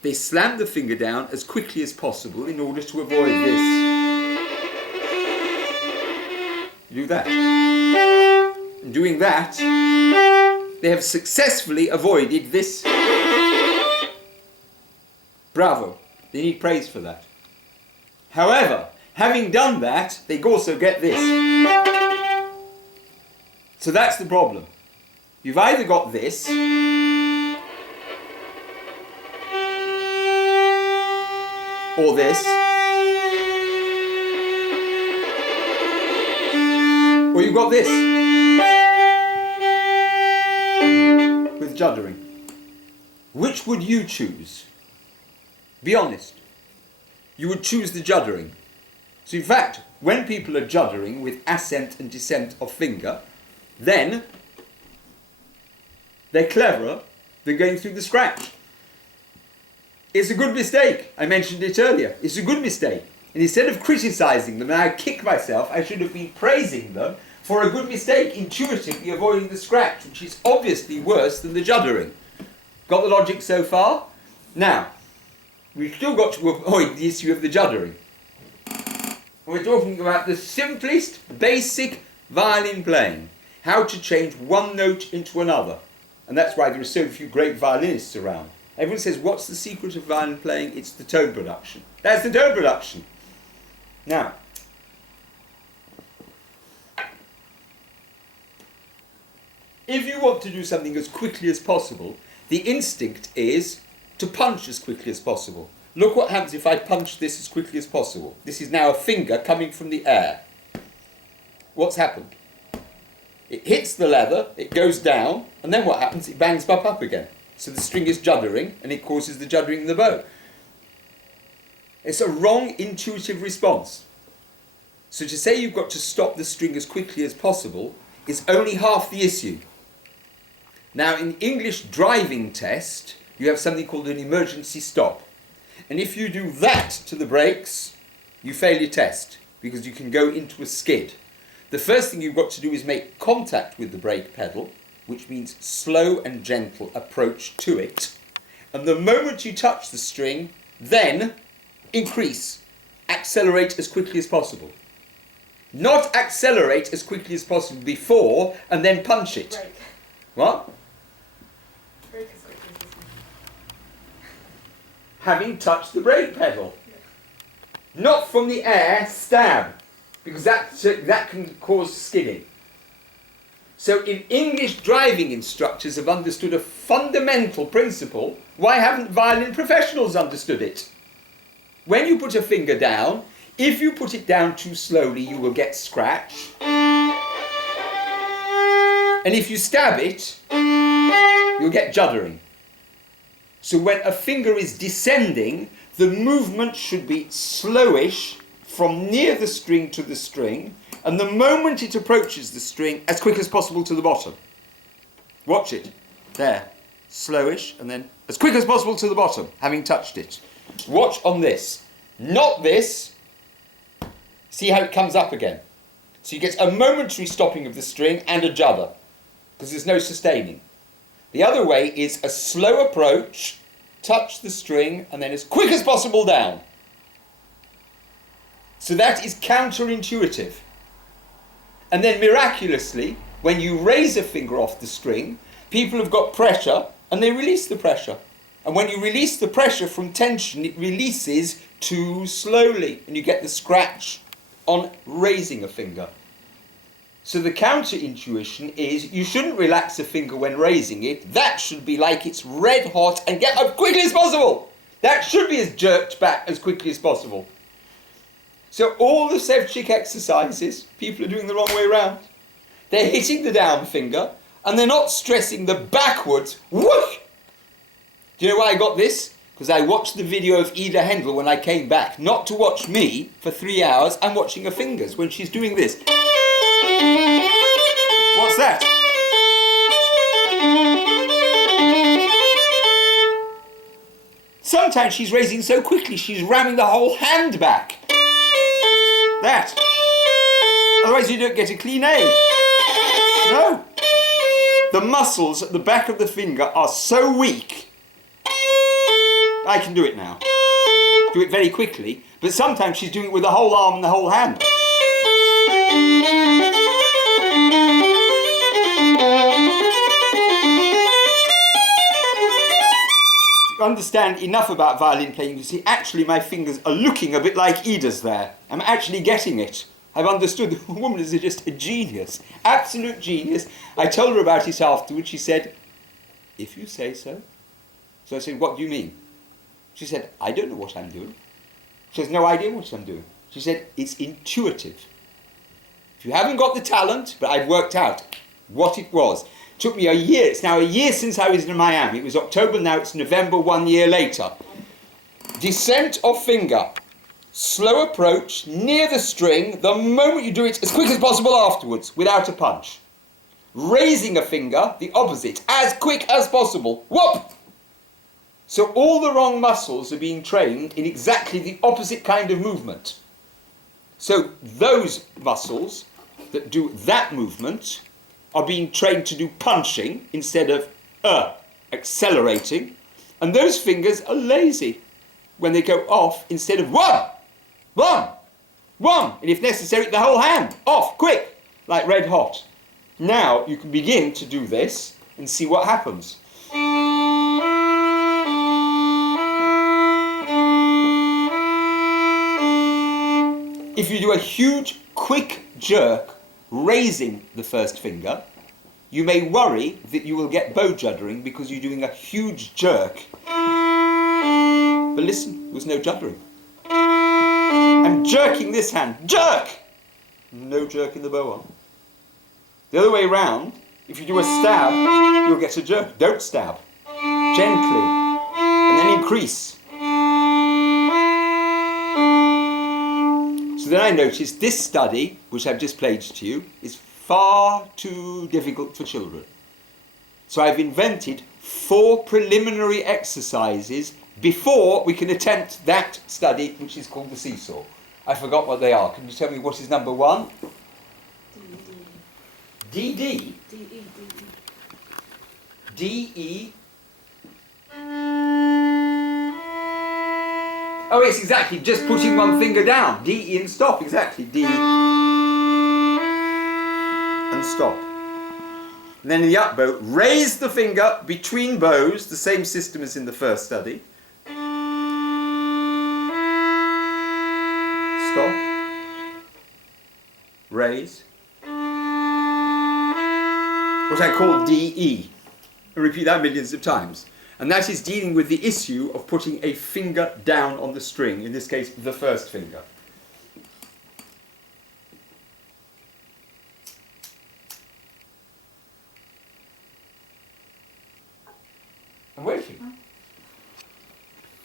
They slam the finger down as quickly as possible in order to avoid this. Do that. In doing that, they have successfully avoided this. Bravo. They need praise for that. However, having done that, they also get this. So that's the problem. You've either got this, or this, or you've got this, with juddering. Which would you choose? Be honest. You would choose the juddering. So in fact, when people are juddering with ascent and descent of finger, then they're cleverer than going through the scratch. It's a good mistake. I mentioned it earlier. It's a good mistake. And instead of criticising them, and I kick myself, I should have been praising them for a good mistake, intuitively avoiding the scratch, which is obviously worse than the juddering. Got the logic so far? Now, we've still got to avoid the issue of the juddering. We're talking about the simplest, basic violin playing. how to change one note into another. And that's why there are so few great violinists around. Everyone says, what's the secret of violin playing? It's the tone production. That's the tone production. Now, if you want to do something as quickly as possible, the instinct is to punch as quickly as possible. Look what happens if I punch this as quickly as possible. This is now a finger coming from the air. What's happened? It hits the leather, it goes down, and then what happens? It bangs back up again. So the string is juddering, and it causes the juddering in the bow. It's a wrong intuitive response. So to say you've got to stop the string as quickly as possible is only half the issue. Now, in English driving test, you have something called an emergency stop. And if you do that to the brakes, you fail your test, because you can go into a skid. The first thing you've got to do is make contact with the brake pedal, which means slow and gentle approach to it. And the moment you touch the string, then increase, accelerate as quickly as possible. Not accelerate as quickly as possible before and then punch it. Brake. What? Brake as quickly as possible. Having touched the brake pedal. Yeah. Not from the air, stab, because that can cause skidding. So in English driving instructors have understood a fundamental principle. Why haven't violin professionals understood it? When you put a finger down, if you put it down too slowly, you will get scratch. And if you stab it, you'll get juddering. So when a finger is descending, the movement should be slowish from near the string to the string, and the moment it approaches the string, as quick as possible to the bottom. Watch it. There. Slowish, and then as quick as possible to the bottom, having touched it. Watch on this. Not this. See how it comes up again. So you get a momentary stopping of the string and a judder, because there's no sustaining. The other way is a slow approach, touch the string, and then as quick as possible down. So that is counterintuitive. And then miraculously, when you raise a finger off the string, people have got pressure and they release the pressure. And when you release the pressure from tension, it releases too slowly, and you get the scratch on raising a finger. So the counterintuition is you shouldn't relax a finger when raising it. That should be like it's red hot and get up quickly as possible. That should be as jerked back as quickly as possible. So all the Sevchik exercises, people are doing the wrong way around. They're hitting the down finger, and they're not stressing the backwards whoosh. Do you know why I got this? Because I watched the video of Haendel when I came back. Not to watch me for 3 hours, I'm watching her fingers when she's doing this. What's that? Sometimes she's raising so quickly, she's ramming the whole hand back. That. Otherwise you don't get a clean A. No. The muscles at the back of the finger are so weak. I can do it now. Do it very quickly, but sometimes she's doing it with the whole arm and the whole hand. To understand enough about violin playing, you see, actually my fingers are looking a bit like Ida's there. I'm actually getting it. I've understood the woman is just a genius, absolute genius. I told her about it afterwards. She said, if you say so. So I said, what do you mean? She said, I don't know what I'm doing. She has no idea what I'm doing. She said, it's intuitive. If you haven't got the talent, but I've worked out what it was. It took me a year. It's now a year since I was in Miami. It was October, now it's November 1 year later. Descent of finger. Slow approach, near the string, the moment you do it as quick as possible afterwards, without a punch. Raising a finger, the opposite, as quick as possible. Whoop! So all the wrong muscles are being trained in exactly the opposite kind of movement. So those muscles that do that movement are being trained to do punching instead of accelerating. And those fingers are lazy when they go off instead of one. And if necessary, the whole hand, off, quick, like red hot. Now you can begin to do this and see what happens. If you do a huge, quick jerk raising the first finger, you may worry that you will get bow juddering because you're doing a huge jerk. But listen, there was no juddering. I'm jerking this hand. Jerk! No jerk in the bow arm. The other way round, if you do a stab, you'll get a jerk. Don't stab. Gently. And then increase. So then I noticed this study, which I've just played to you, is far too difficult for children. So I've invented 4 preliminary exercises before we can attempt that study, which is called the Seesaw. I forgot what they are. Can you tell me what is number 1? DD. DE. Oh yes, exactly. Just putting one finger down. DE and stop. Exactly. D and stop. And then in the up bow, raise the finger between bows, the same system as in the first study. Stop. Raise. What I call DE. I repeat that millions of times. And that is dealing with the issue of putting a finger down on the string, in this case, the first finger. I'm waiting.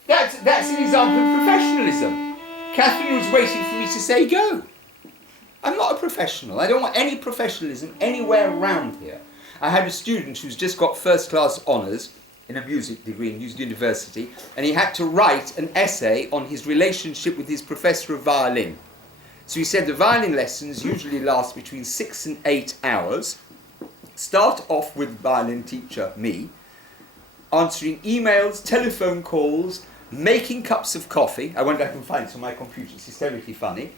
That's an example of professionalism. Catherine was waiting for me to say go. I'm not a professional. I don't want any professionalism anywhere around here. I had a student who's just got first-class honours in a music degree in university, and he had to write an essay on his relationship with his professor of violin. So he said the violin lessons usually last between 6 and 8 hours. Start off with violin teacher, me, answering emails, telephone calls, making cups of coffee. I wonder if I can find it on my computer, it's hysterically funny.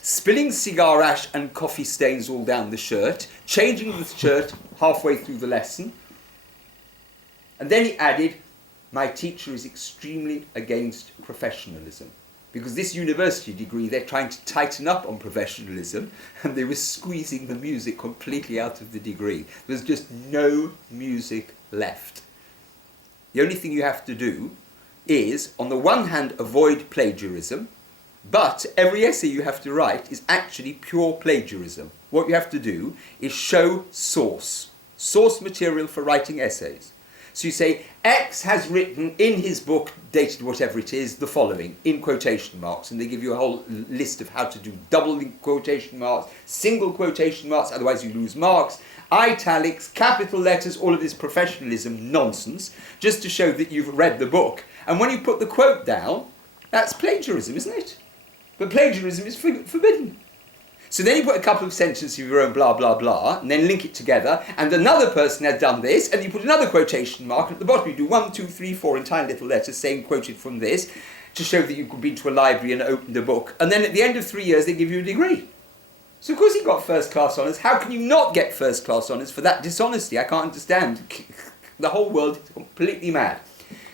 Spilling cigar ash and coffee stains all down the shirt, changing the shirt halfway through the lesson. And then he added, my teacher is extremely against professionalism. Because this university degree, they're trying to tighten up on professionalism, and they were squeezing the music completely out of the degree. There's just no music left. The only thing you have to do is, on the one hand, avoid plagiarism, but every essay you have to write is actually pure plagiarism. What you have to do is show source material for writing essays. So you say, X has written in his book, dated whatever it is, the following, in quotation marks, and they give you a whole list of how to do double quotation marks, single quotation marks, otherwise you lose marks, italics, capital letters, all of this professionalism nonsense, just to show that you've read the book. And when you put the quote down, that's plagiarism, isn't it? But plagiarism is forbidden. So then you put a couple of sentences of your own blah, blah, blah, and then link it together, and another person has done this, and you put another quotation mark, and at the bottom you do 1, 2, 3, 4 in tiny little letters saying quoted from this, to show that you've been to a library and opened a book. And then at the end of 3 years they give you a degree. So of course he got first class honours. How can you not get first class honours for that dishonesty? I can't understand. The whole world is completely mad.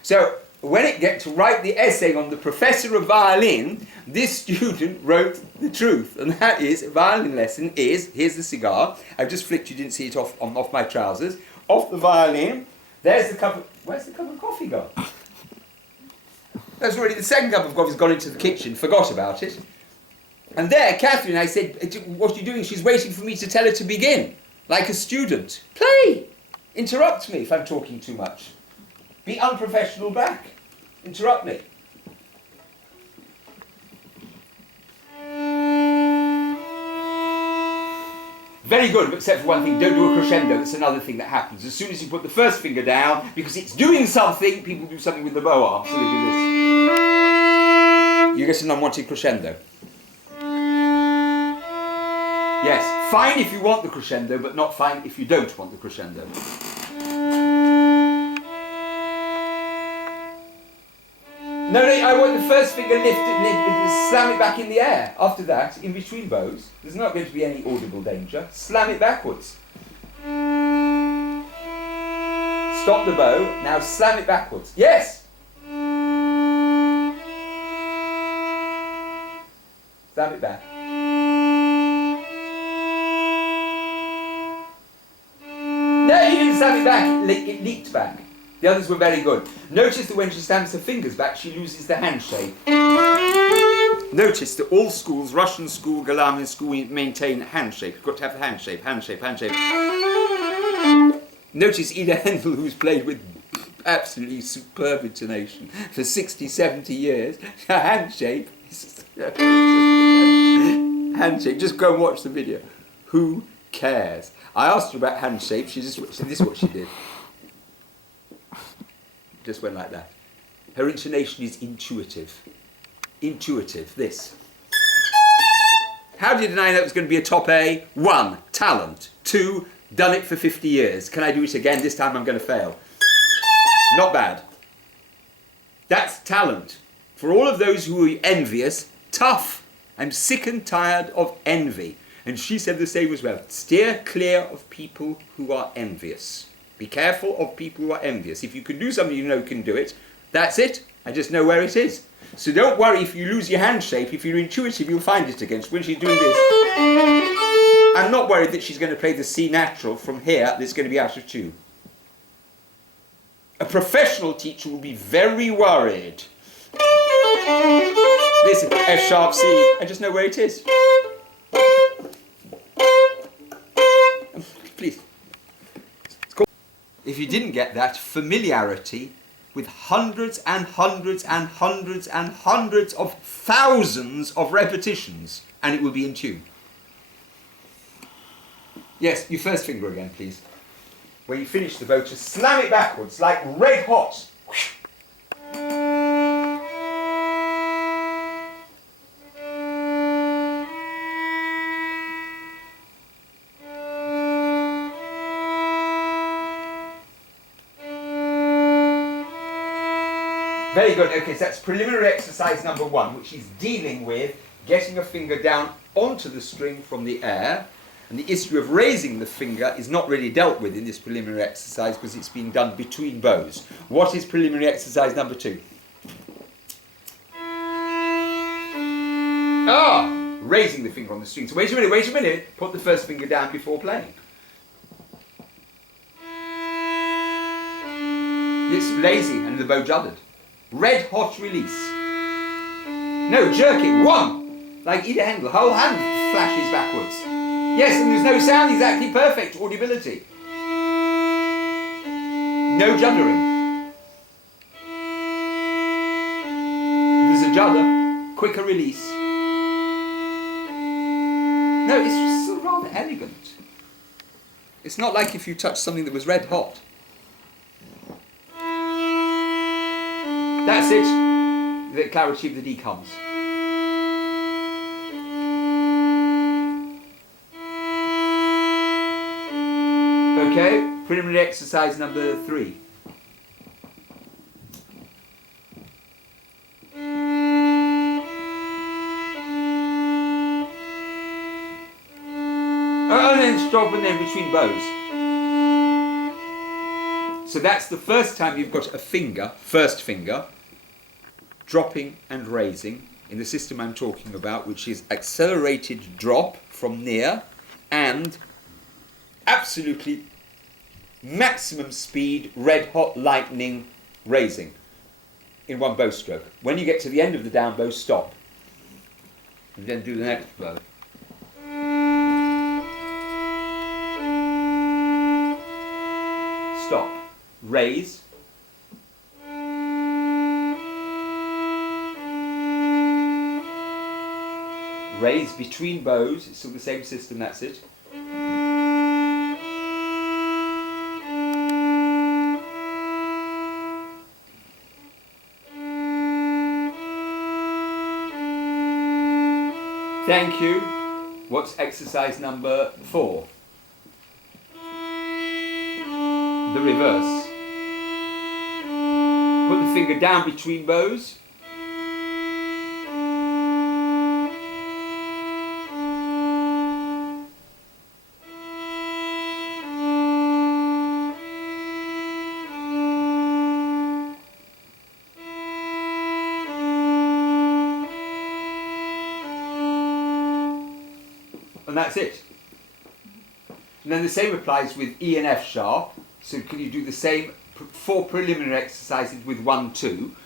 So when it gets to write the essay on the professor of violin, this student wrote the truth, and that is, a violin lesson is, here's the cigar, I've just flicked, you didn't see it off my trousers, off the violin, there's the cup of, where's the cup of coffee gone? That's already, the second cup of coffee's gone into the kitchen, forgot about it. And there, Catherine, I said, what are you doing? She's waiting for me to tell her to begin, like a student. Play! Interrupt me if I'm talking too much. Be unprofessional back. Interrupt me. Very good, except for one thing, don't do a crescendo. That's another thing that happens. As soon as you put the first finger down, because it's doing something, people do something with the bow arm, so they do this. You get an unwanted crescendo. Yes, fine if you want the crescendo, but not fine if you don't want the crescendo. No, I want the first finger lifted, slam it back in the air. After that, in between bows, there's not going to be any audible danger. Slam it backwards. Stop the bow. Now slam it backwards. Yes! Slam it back. No, you didn't slam it back. It leaked back. The others were very good. Notice that when she slams her fingers back, she loses the handshake. Notice that all schools, Russian school, Galamian school, maintain handshake. You've got to have the handshake, handshake, handshake. Notice Ida Haendel, who's played with absolutely superb intonation for 60, 70 years. Her handshake is handshake. Just go and watch the video. Who cares? I asked her about handshake. She just said, this is what she did. Just went like that. Her intonation is intuitive. Intuitive, this. How did I know it was going to be a top A? 1, talent. 2, done it for 50 years. Can I do it again? This time I'm going to fail. Not bad. That's talent. For all of those who are envious, tough. I'm sick and tired of envy. And she said the same as well. Steer clear of people who are envious. Be careful of people who are envious. If you can do something you know you can do it, that's it. I just know where it is. So don't worry if you lose your hand shape. If you're intuitive, you'll find it again. So when she's doing this, I'm not worried that she's going to play the C natural from here that's going to be out of tune. A professional teacher will be very worried. This is F sharp C. I just know where it is. Please. If you didn't get that, familiarity with hundreds and hundreds and hundreds and hundreds of thousands of repetitions, and it will be in tune. Yes, your first finger again, please. When you finish the bow, just slam it backwards like red hot. Very good. Okay, so that's preliminary exercise number 1, which is dealing with getting a finger down onto the string from the air. And the issue of raising the finger is not really dealt with in this preliminary exercise because it's being done between bows. What is preliminary exercise number 2? Raising the finger on the string. So wait a minute. Put the first finger down before playing. It's lazy and the bow juddered. Red hot release. No, jerk it. 1. Like Ida Haendel. Whole hand flashes backwards. Yes, and there's no sound. Exactly perfect. Audibility. No juddering. There's a judder. Quicker release. No, it's still rather elegant. It's not like if you touched something that was red hot. That's it. The clarity of the D comes. Okay, preliminary exercise number 3. And then stop and then between bows. So that's the first time you've got a finger, first finger, dropping and raising in the system I'm talking about, which is accelerated drop from near and absolutely maximum speed, red hot lightning raising in one bow stroke. When you get to the end of the down bow, stop. And then do the next bow. Stop. Raise. Raise between bows, it's still the same system, that's it. Thank you. What's exercise number 4? The reverse. Put the finger down between bows. and that's it. And then the same applies with E and F sharp. So can you do the same 4 preliminary exercises with 1, 2?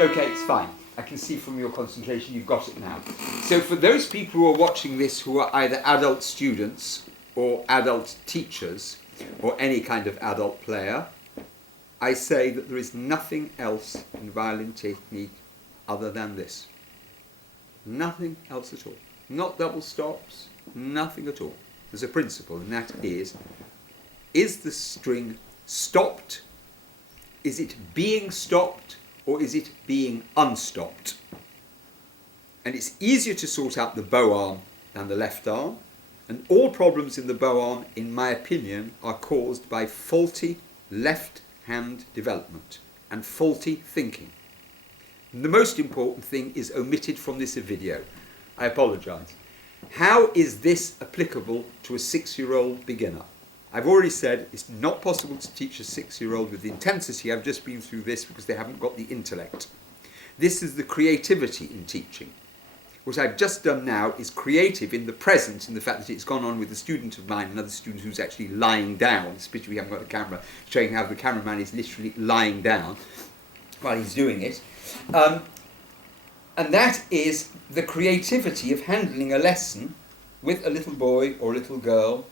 Okay, it's fine. I can see from your concentration you've got it now. So for those people who are watching this who are either adult students or adult teachers or any kind of adult player, I say that there is nothing else in violin technique other than this. Nothing else at all. Not double stops, nothing at all. There's a principle, and that is the string stopped? Is it being stopped? Or is it being unstopped? And it's easier to sort out the bow arm than the left arm, and all problems in the bow arm, in my opinion, are caused by faulty left hand development and faulty thinking. And the most important thing is omitted from this video. I apologise. How is this applicable to a 6-year-old beginner? I've already said it's not possible to teach a 6-year-old with the intensity I've just been through this because they haven't got the intellect. This is the creativity in teaching. What I've just done now is creative in the present, in the fact that it's gone on with a student of mine, another student who's actually lying down. Especially we haven't got the camera, showing how the cameraman is literally lying down while he's doing it. And that is the creativity of handling a lesson with a little boy or a little girl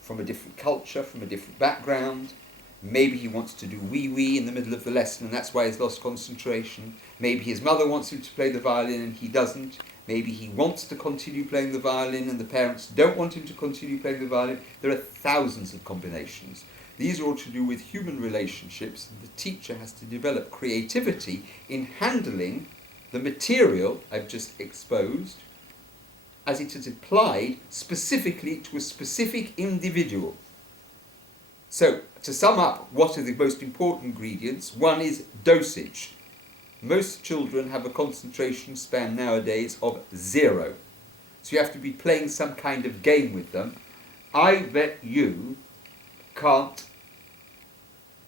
from a different culture, from a different background. Maybe he wants to do wee-wee in the middle of the lesson and that's why he's lost concentration. Maybe his mother wants him to play the violin and he doesn't. Maybe he wants to continue playing the violin and the parents don't want him to continue playing the violin. There are thousands of combinations. These are all to do with human relationships, and the teacher has to develop creativity in handling the material I've just exposed as it is applied specifically to a specific individual. So, to sum up, what are the most important ingredients? One is dosage. Most children have a concentration span nowadays of 0. So you have to be playing some kind of game with them. I bet you can't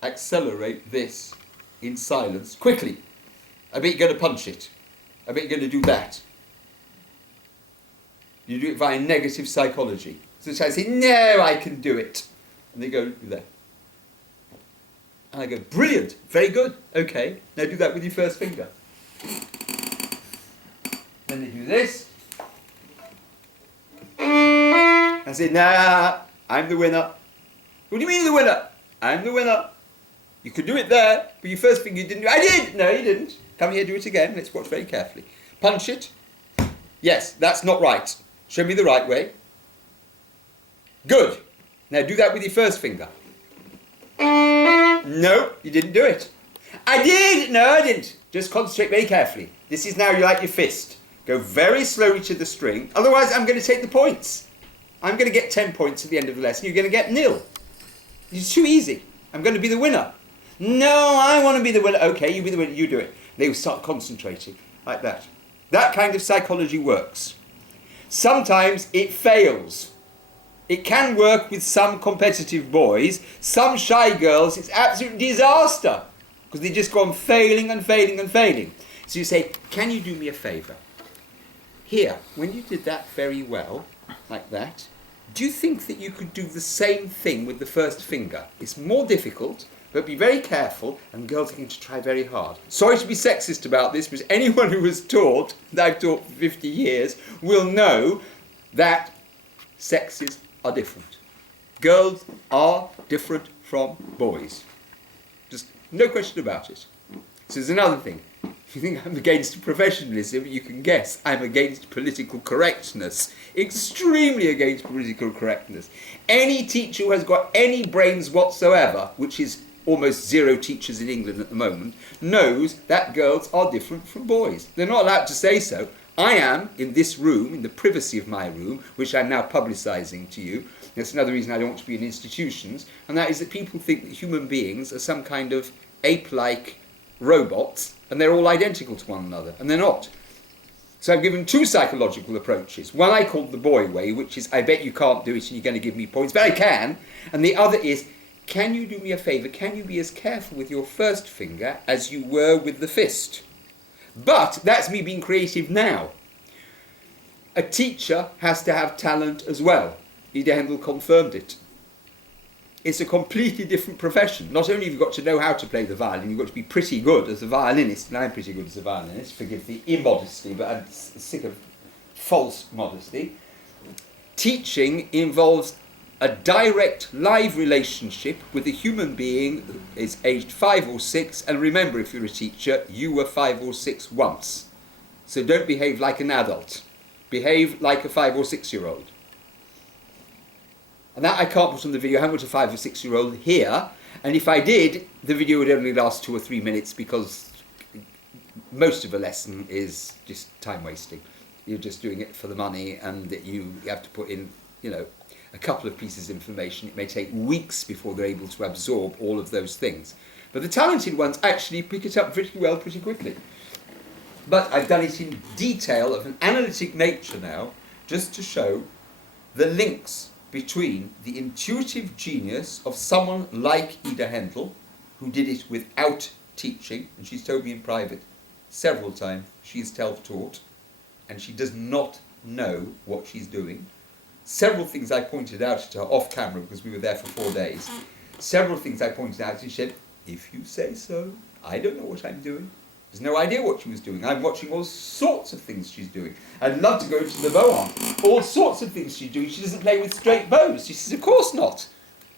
accelerate this in silence quickly. I bet you're going to punch it. I bet you're going to do that. You do it via negative psychology. So the child says, no, I can do it. And they go, do that. And I go, brilliant, very good, okay. Now do that with your first finger. Then they do this. I say, nah, I'm the winner. What do you mean the winner? I'm the winner. You could do it there, but your first finger you didn't do. I did! No, you didn't. Come here, do it again. Let's watch very carefully. Punch it. Yes, that's not right. Show me the right way. Good. Now do that with your first finger. No, you didn't do it. I did! No, I didn't. Just concentrate very carefully. This is now like your fist. Go very slowly to the string. Otherwise, I'm going to take the points. I'm going to get 10 points at the end of the lesson. You're going to get 0. It's too easy. I'm going to be the winner. No, I want to be the winner. Okay, you be the winner. You do it. They will start concentrating like that. That kind of psychology works. Sometimes it fails. It can work with some competitive boys. Some shy girls, it's absolute disaster because they just go on failing and failing and failing. So you say, can you do me a favour? Here, when you did that very well, like that, do you think that you could do the same thing with the first finger? It's more difficult, but be very careful, and girls are going to try very hard. Sorry to be sexist about this, but anyone who has taught, that I've taught for 50 years, will know that sexes are different. Girls are different from boys. Just no question about it. So there's another thing. If you think I'm against professionalism, you can guess I'm against political correctness. Extremely against political correctness. Any teacher who has got any brains whatsoever, which is almost zero teachers in England at the moment, knows that girls are different from boys. They're not allowed to say so. I am, in this room, in the privacy of my room, which I'm now publicising to you. That's another reason I don't want to be in institutions, and that is that people think that human beings are some kind of ape-like robots, and they're all identical to one another, and they're not. So I've given two psychological approaches. One I called the boy way, which is, I bet you can't do it and you're going to give me points, but I can. And the other is, can you do me a favour? Can you be as careful with your first finger as you were with the fist? But that's me being creative now. A teacher has to have talent as well. Handel confirmed it. It's a completely different profession. Not only have you got to know how to play the violin, you've got to be pretty good as a violinist, and I'm pretty good as a violinist, forgive the immodesty, but I'm sick of false modesty. Teaching involves a direct live relationship with a human being who is aged 5 or 6, and remember, if you're a teacher, you were 5 or 6 once. So don't behave like an adult. Behave like a 5 or 6-year-old. And that I can't put on the video. I haven't got a 5 or 6-year-old here, and if I did, the video would only last 2 or 3 minutes because most of a lesson is just time wasting. You're just doing it for the money, and you have to put in, a couple of pieces of information. It may take weeks before they're able to absorb all of those things. But the talented ones actually pick it up pretty well, pretty quickly. But I've done it in detail of an analytic nature now, just to show the links between the intuitive genius of someone like Ida Haendel, who did it without teaching, and she's told me in private several times she's self-taught, and she does not know what she's doing. Several things I pointed out to her off camera, because we were there for 4 days. Several things I pointed out, and she said, if you say so, I don't know what I'm doing. There's no idea what she was doing. I'm watching all sorts of things she's doing. I'd love to go into the bow arm. All sorts of things she's doing. She doesn't play with straight bows. She says, of course not.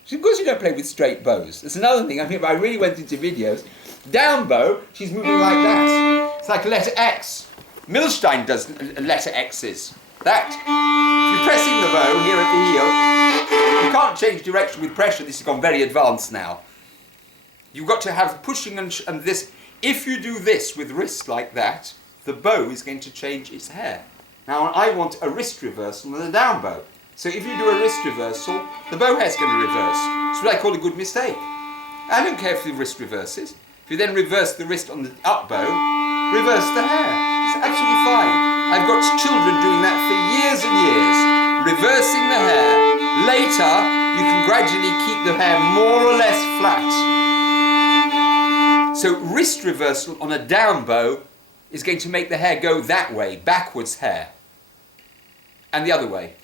She says, of course you don't play with straight bows. That's another thing. I really went into videos. Down bow, she's moving like that. It's like a letter X. Milstein does letter X's. That. If you're pressing the bow here at the heel, you can't change direction with pressure. This has gone very advanced now. You've got to have pushing and this. If you do this with wrists like that, the bow is going to change its hair. Now I want a wrist reversal and a down bow. So if you do a wrist reversal, the bow hair is going to reverse. It's what I call a good mistake. I don't care if the wrist reverses. If you then reverse the wrist on the up bow, reverse the hair. It's absolutely fine. I've got children doing that for years and years. Reversing the hair. Later, you can gradually keep the hair more or less flat. So wrist reversal on a down bow is going to make the hair go that way, backwards hair. And the other way,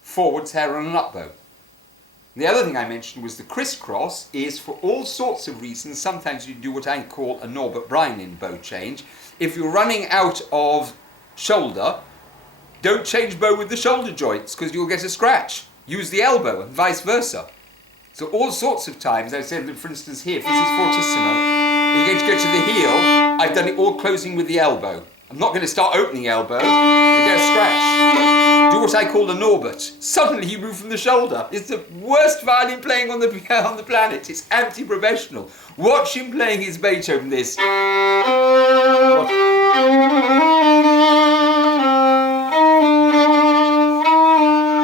forwards hair on an up bow. The other thing I mentioned was the crisscross is for all sorts of reasons. Sometimes you do what I call a Norbert Breinin bow change. If you're running out of shoulder, don't change bow with the shoulder joints because you'll get a scratch. Use the elbow and vice versa. So all sorts of times, I said, for instance here, if this is fortissimo, you're going to go to the heel, I've done it all closing with the elbow. I'm not going to start opening elbow, you get a scratch. Do what I call a Norbert. Suddenly you move from the shoulder. It's the worst violin playing on the planet. It's anti-professional. Watch him playing his Beethoven this.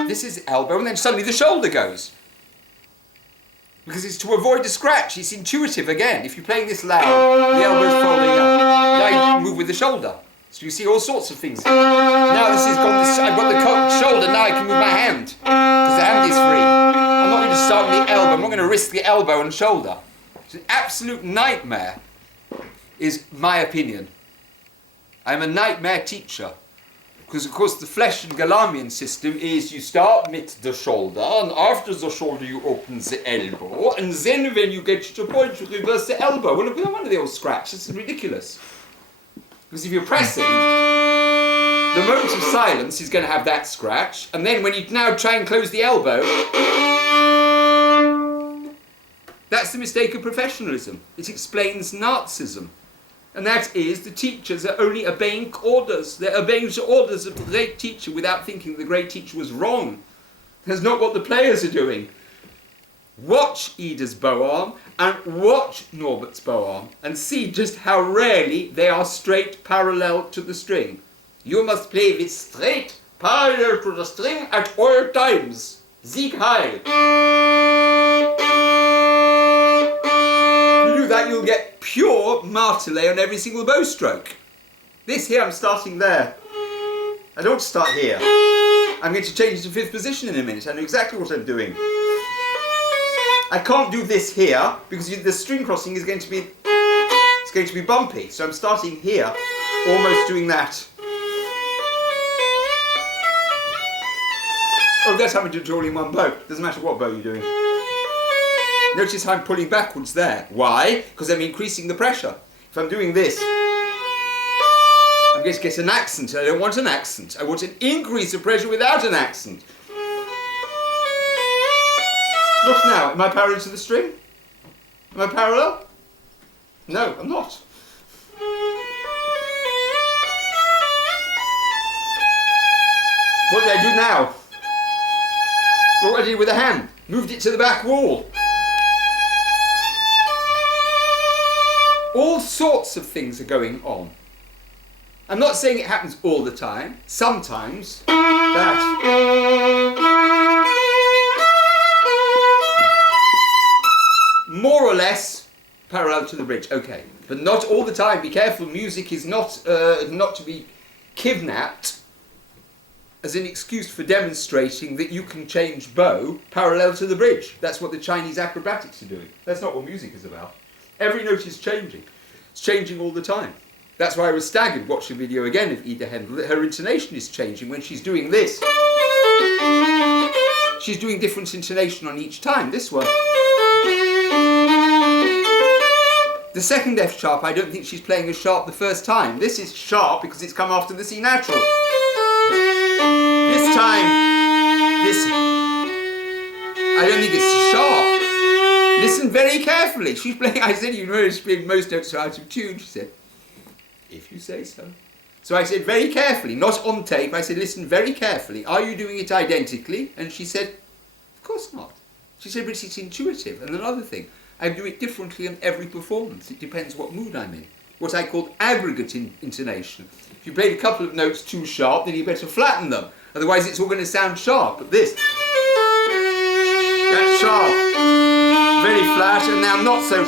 This is elbow, and then suddenly the shoulder goes. Because it's to avoid a scratch. It's intuitive again. If you're playing this loud, the elbow's folding up. Now you move with the shoulder. So you see all sorts of things. Now this has gone this, I've got the shoulder, now I can move my hand. Because the hand is free. I'm not going to start with the elbow, I'm not going to risk the elbow and shoulder. It's an absolute nightmare, is my opinion. I'm a nightmare teacher. Because of course the Flesch and Galamian system is you start with the shoulder, and after the shoulder you open the elbow, and then when you get to the point you reverse the elbow. Well, look, no wonder they all scratch. It's ridiculous. Because if you're pressing, the moment of silence is going to have that scratch, and then when you now try and close the elbow, that's the mistake of professionalism. It explains Nazism. And that is the teachers are only obeying orders. They're obeying the orders of the great teacher without thinking the great teacher was wrong. That's not what the players are doing. watch Ida's bow arm and watch Norbert's bow arm and see just how rarely they are straight parallel to the string. You must play with straight parallel to the string at all times. Sieg Heil. If you do that, you'll get pure martelé on every single bow stroke. This here, I'm starting there. I don't start here. I'm going to change to fifth position in a minute. I know exactly what I'm doing. I can't do this here because the string crossing is going to be bumpy. So I'm starting here, almost doing that. Oh, that's how we do it all in one bow. Doesn't matter what bow you're doing. Notice how I'm pulling backwards there. Why? Because I'm increasing the pressure. If I'm doing this, I'm going to get an accent. I don't want an accent. I want an increase of pressure without an accent. Look now, am I parallel to the string? Am I parallel? No, I'm not. What did I do now? What did I do with the hand? Moved it to the back wall. All sorts of things are going on. I'm not saying it happens all the time. Sometimes that. More or less parallel to the bridge, okay. But not all the time. Be careful, music is not to be kidnapped as an excuse for demonstrating that you can change bow parallel to the bridge. That's what the Chinese acrobatics are doing. That's not what music is about. Every note is changing. It's changing all the time. That's why I was staggered watching a video again of Ida Haendel, that her intonation is changing when she's doing this. She's doing different intonation on each time. This one. The second F sharp, I don't think she's playing as sharp the first time. This is sharp because it's come after the C natural. This time, I don't think it's sharp. Listen very carefully. She's playing, I said, you know, she's playing most notes are out of tune. She said, if you say so. So I said very carefully, not on tape. I said, listen very carefully. Are you doing it identically? And she said, of course not. She said, but it's intuitive. And another thing, I do it differently on every performance. It depends what mood I'm in. What I call aggregate intonation. If you played a couple of notes too sharp, then you better flatten them. Otherwise it's all going to sound sharp. But this, that's sharp, very flat, and now not so.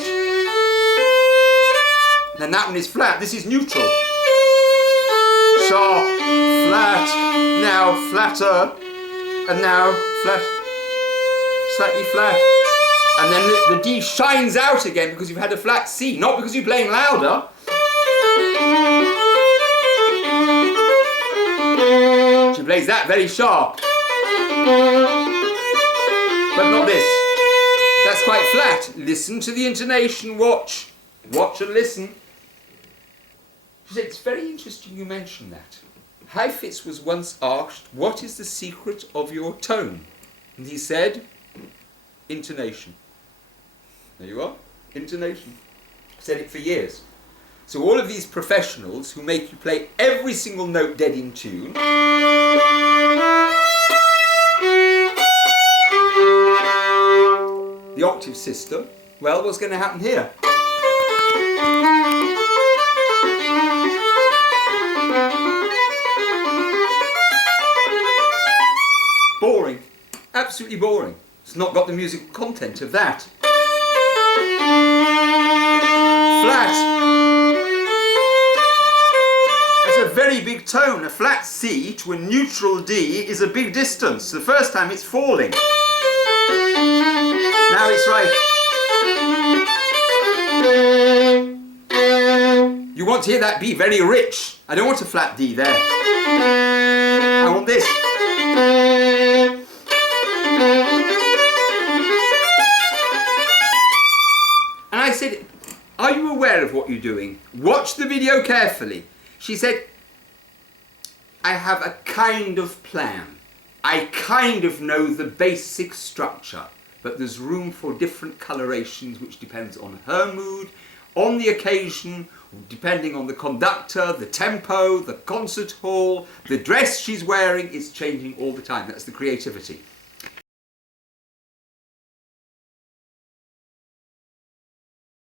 And that one is flat. This is neutral. Sharp, flat, now flatter, and now flat, slightly flat. And then the D shines out again because you've had a flat C, not because you're playing louder. She plays that very sharp. But not this. That's quite flat. Listen to the intonation, watch. Watch and listen. She said, it's very interesting you mention that. Heifetz was once asked, what is the secret of your tone? And he said, intonation. There you are, intonation. I've said it for years. So all of these professionals who make you play every single note dead in tune, the octave system, well, what's going to happen here? Boring. Absolutely boring. It's not got the musical content of that. Flat. That's a very big tone. A flat C to a neutral D is a big distance. The first time it's falling. Now it's right. You want to hear that B very rich. I don't want a flat D there. I want this. And I said, are you aware of what you're doing? Watch the video carefully. She said, I have a kind of plan. I kind of know the basic structure, but there's room for different colorations which depends on her mood, on the occasion, depending on the conductor, the tempo, the concert hall, the dress she's wearing. It's changing all the time. That's the creativity.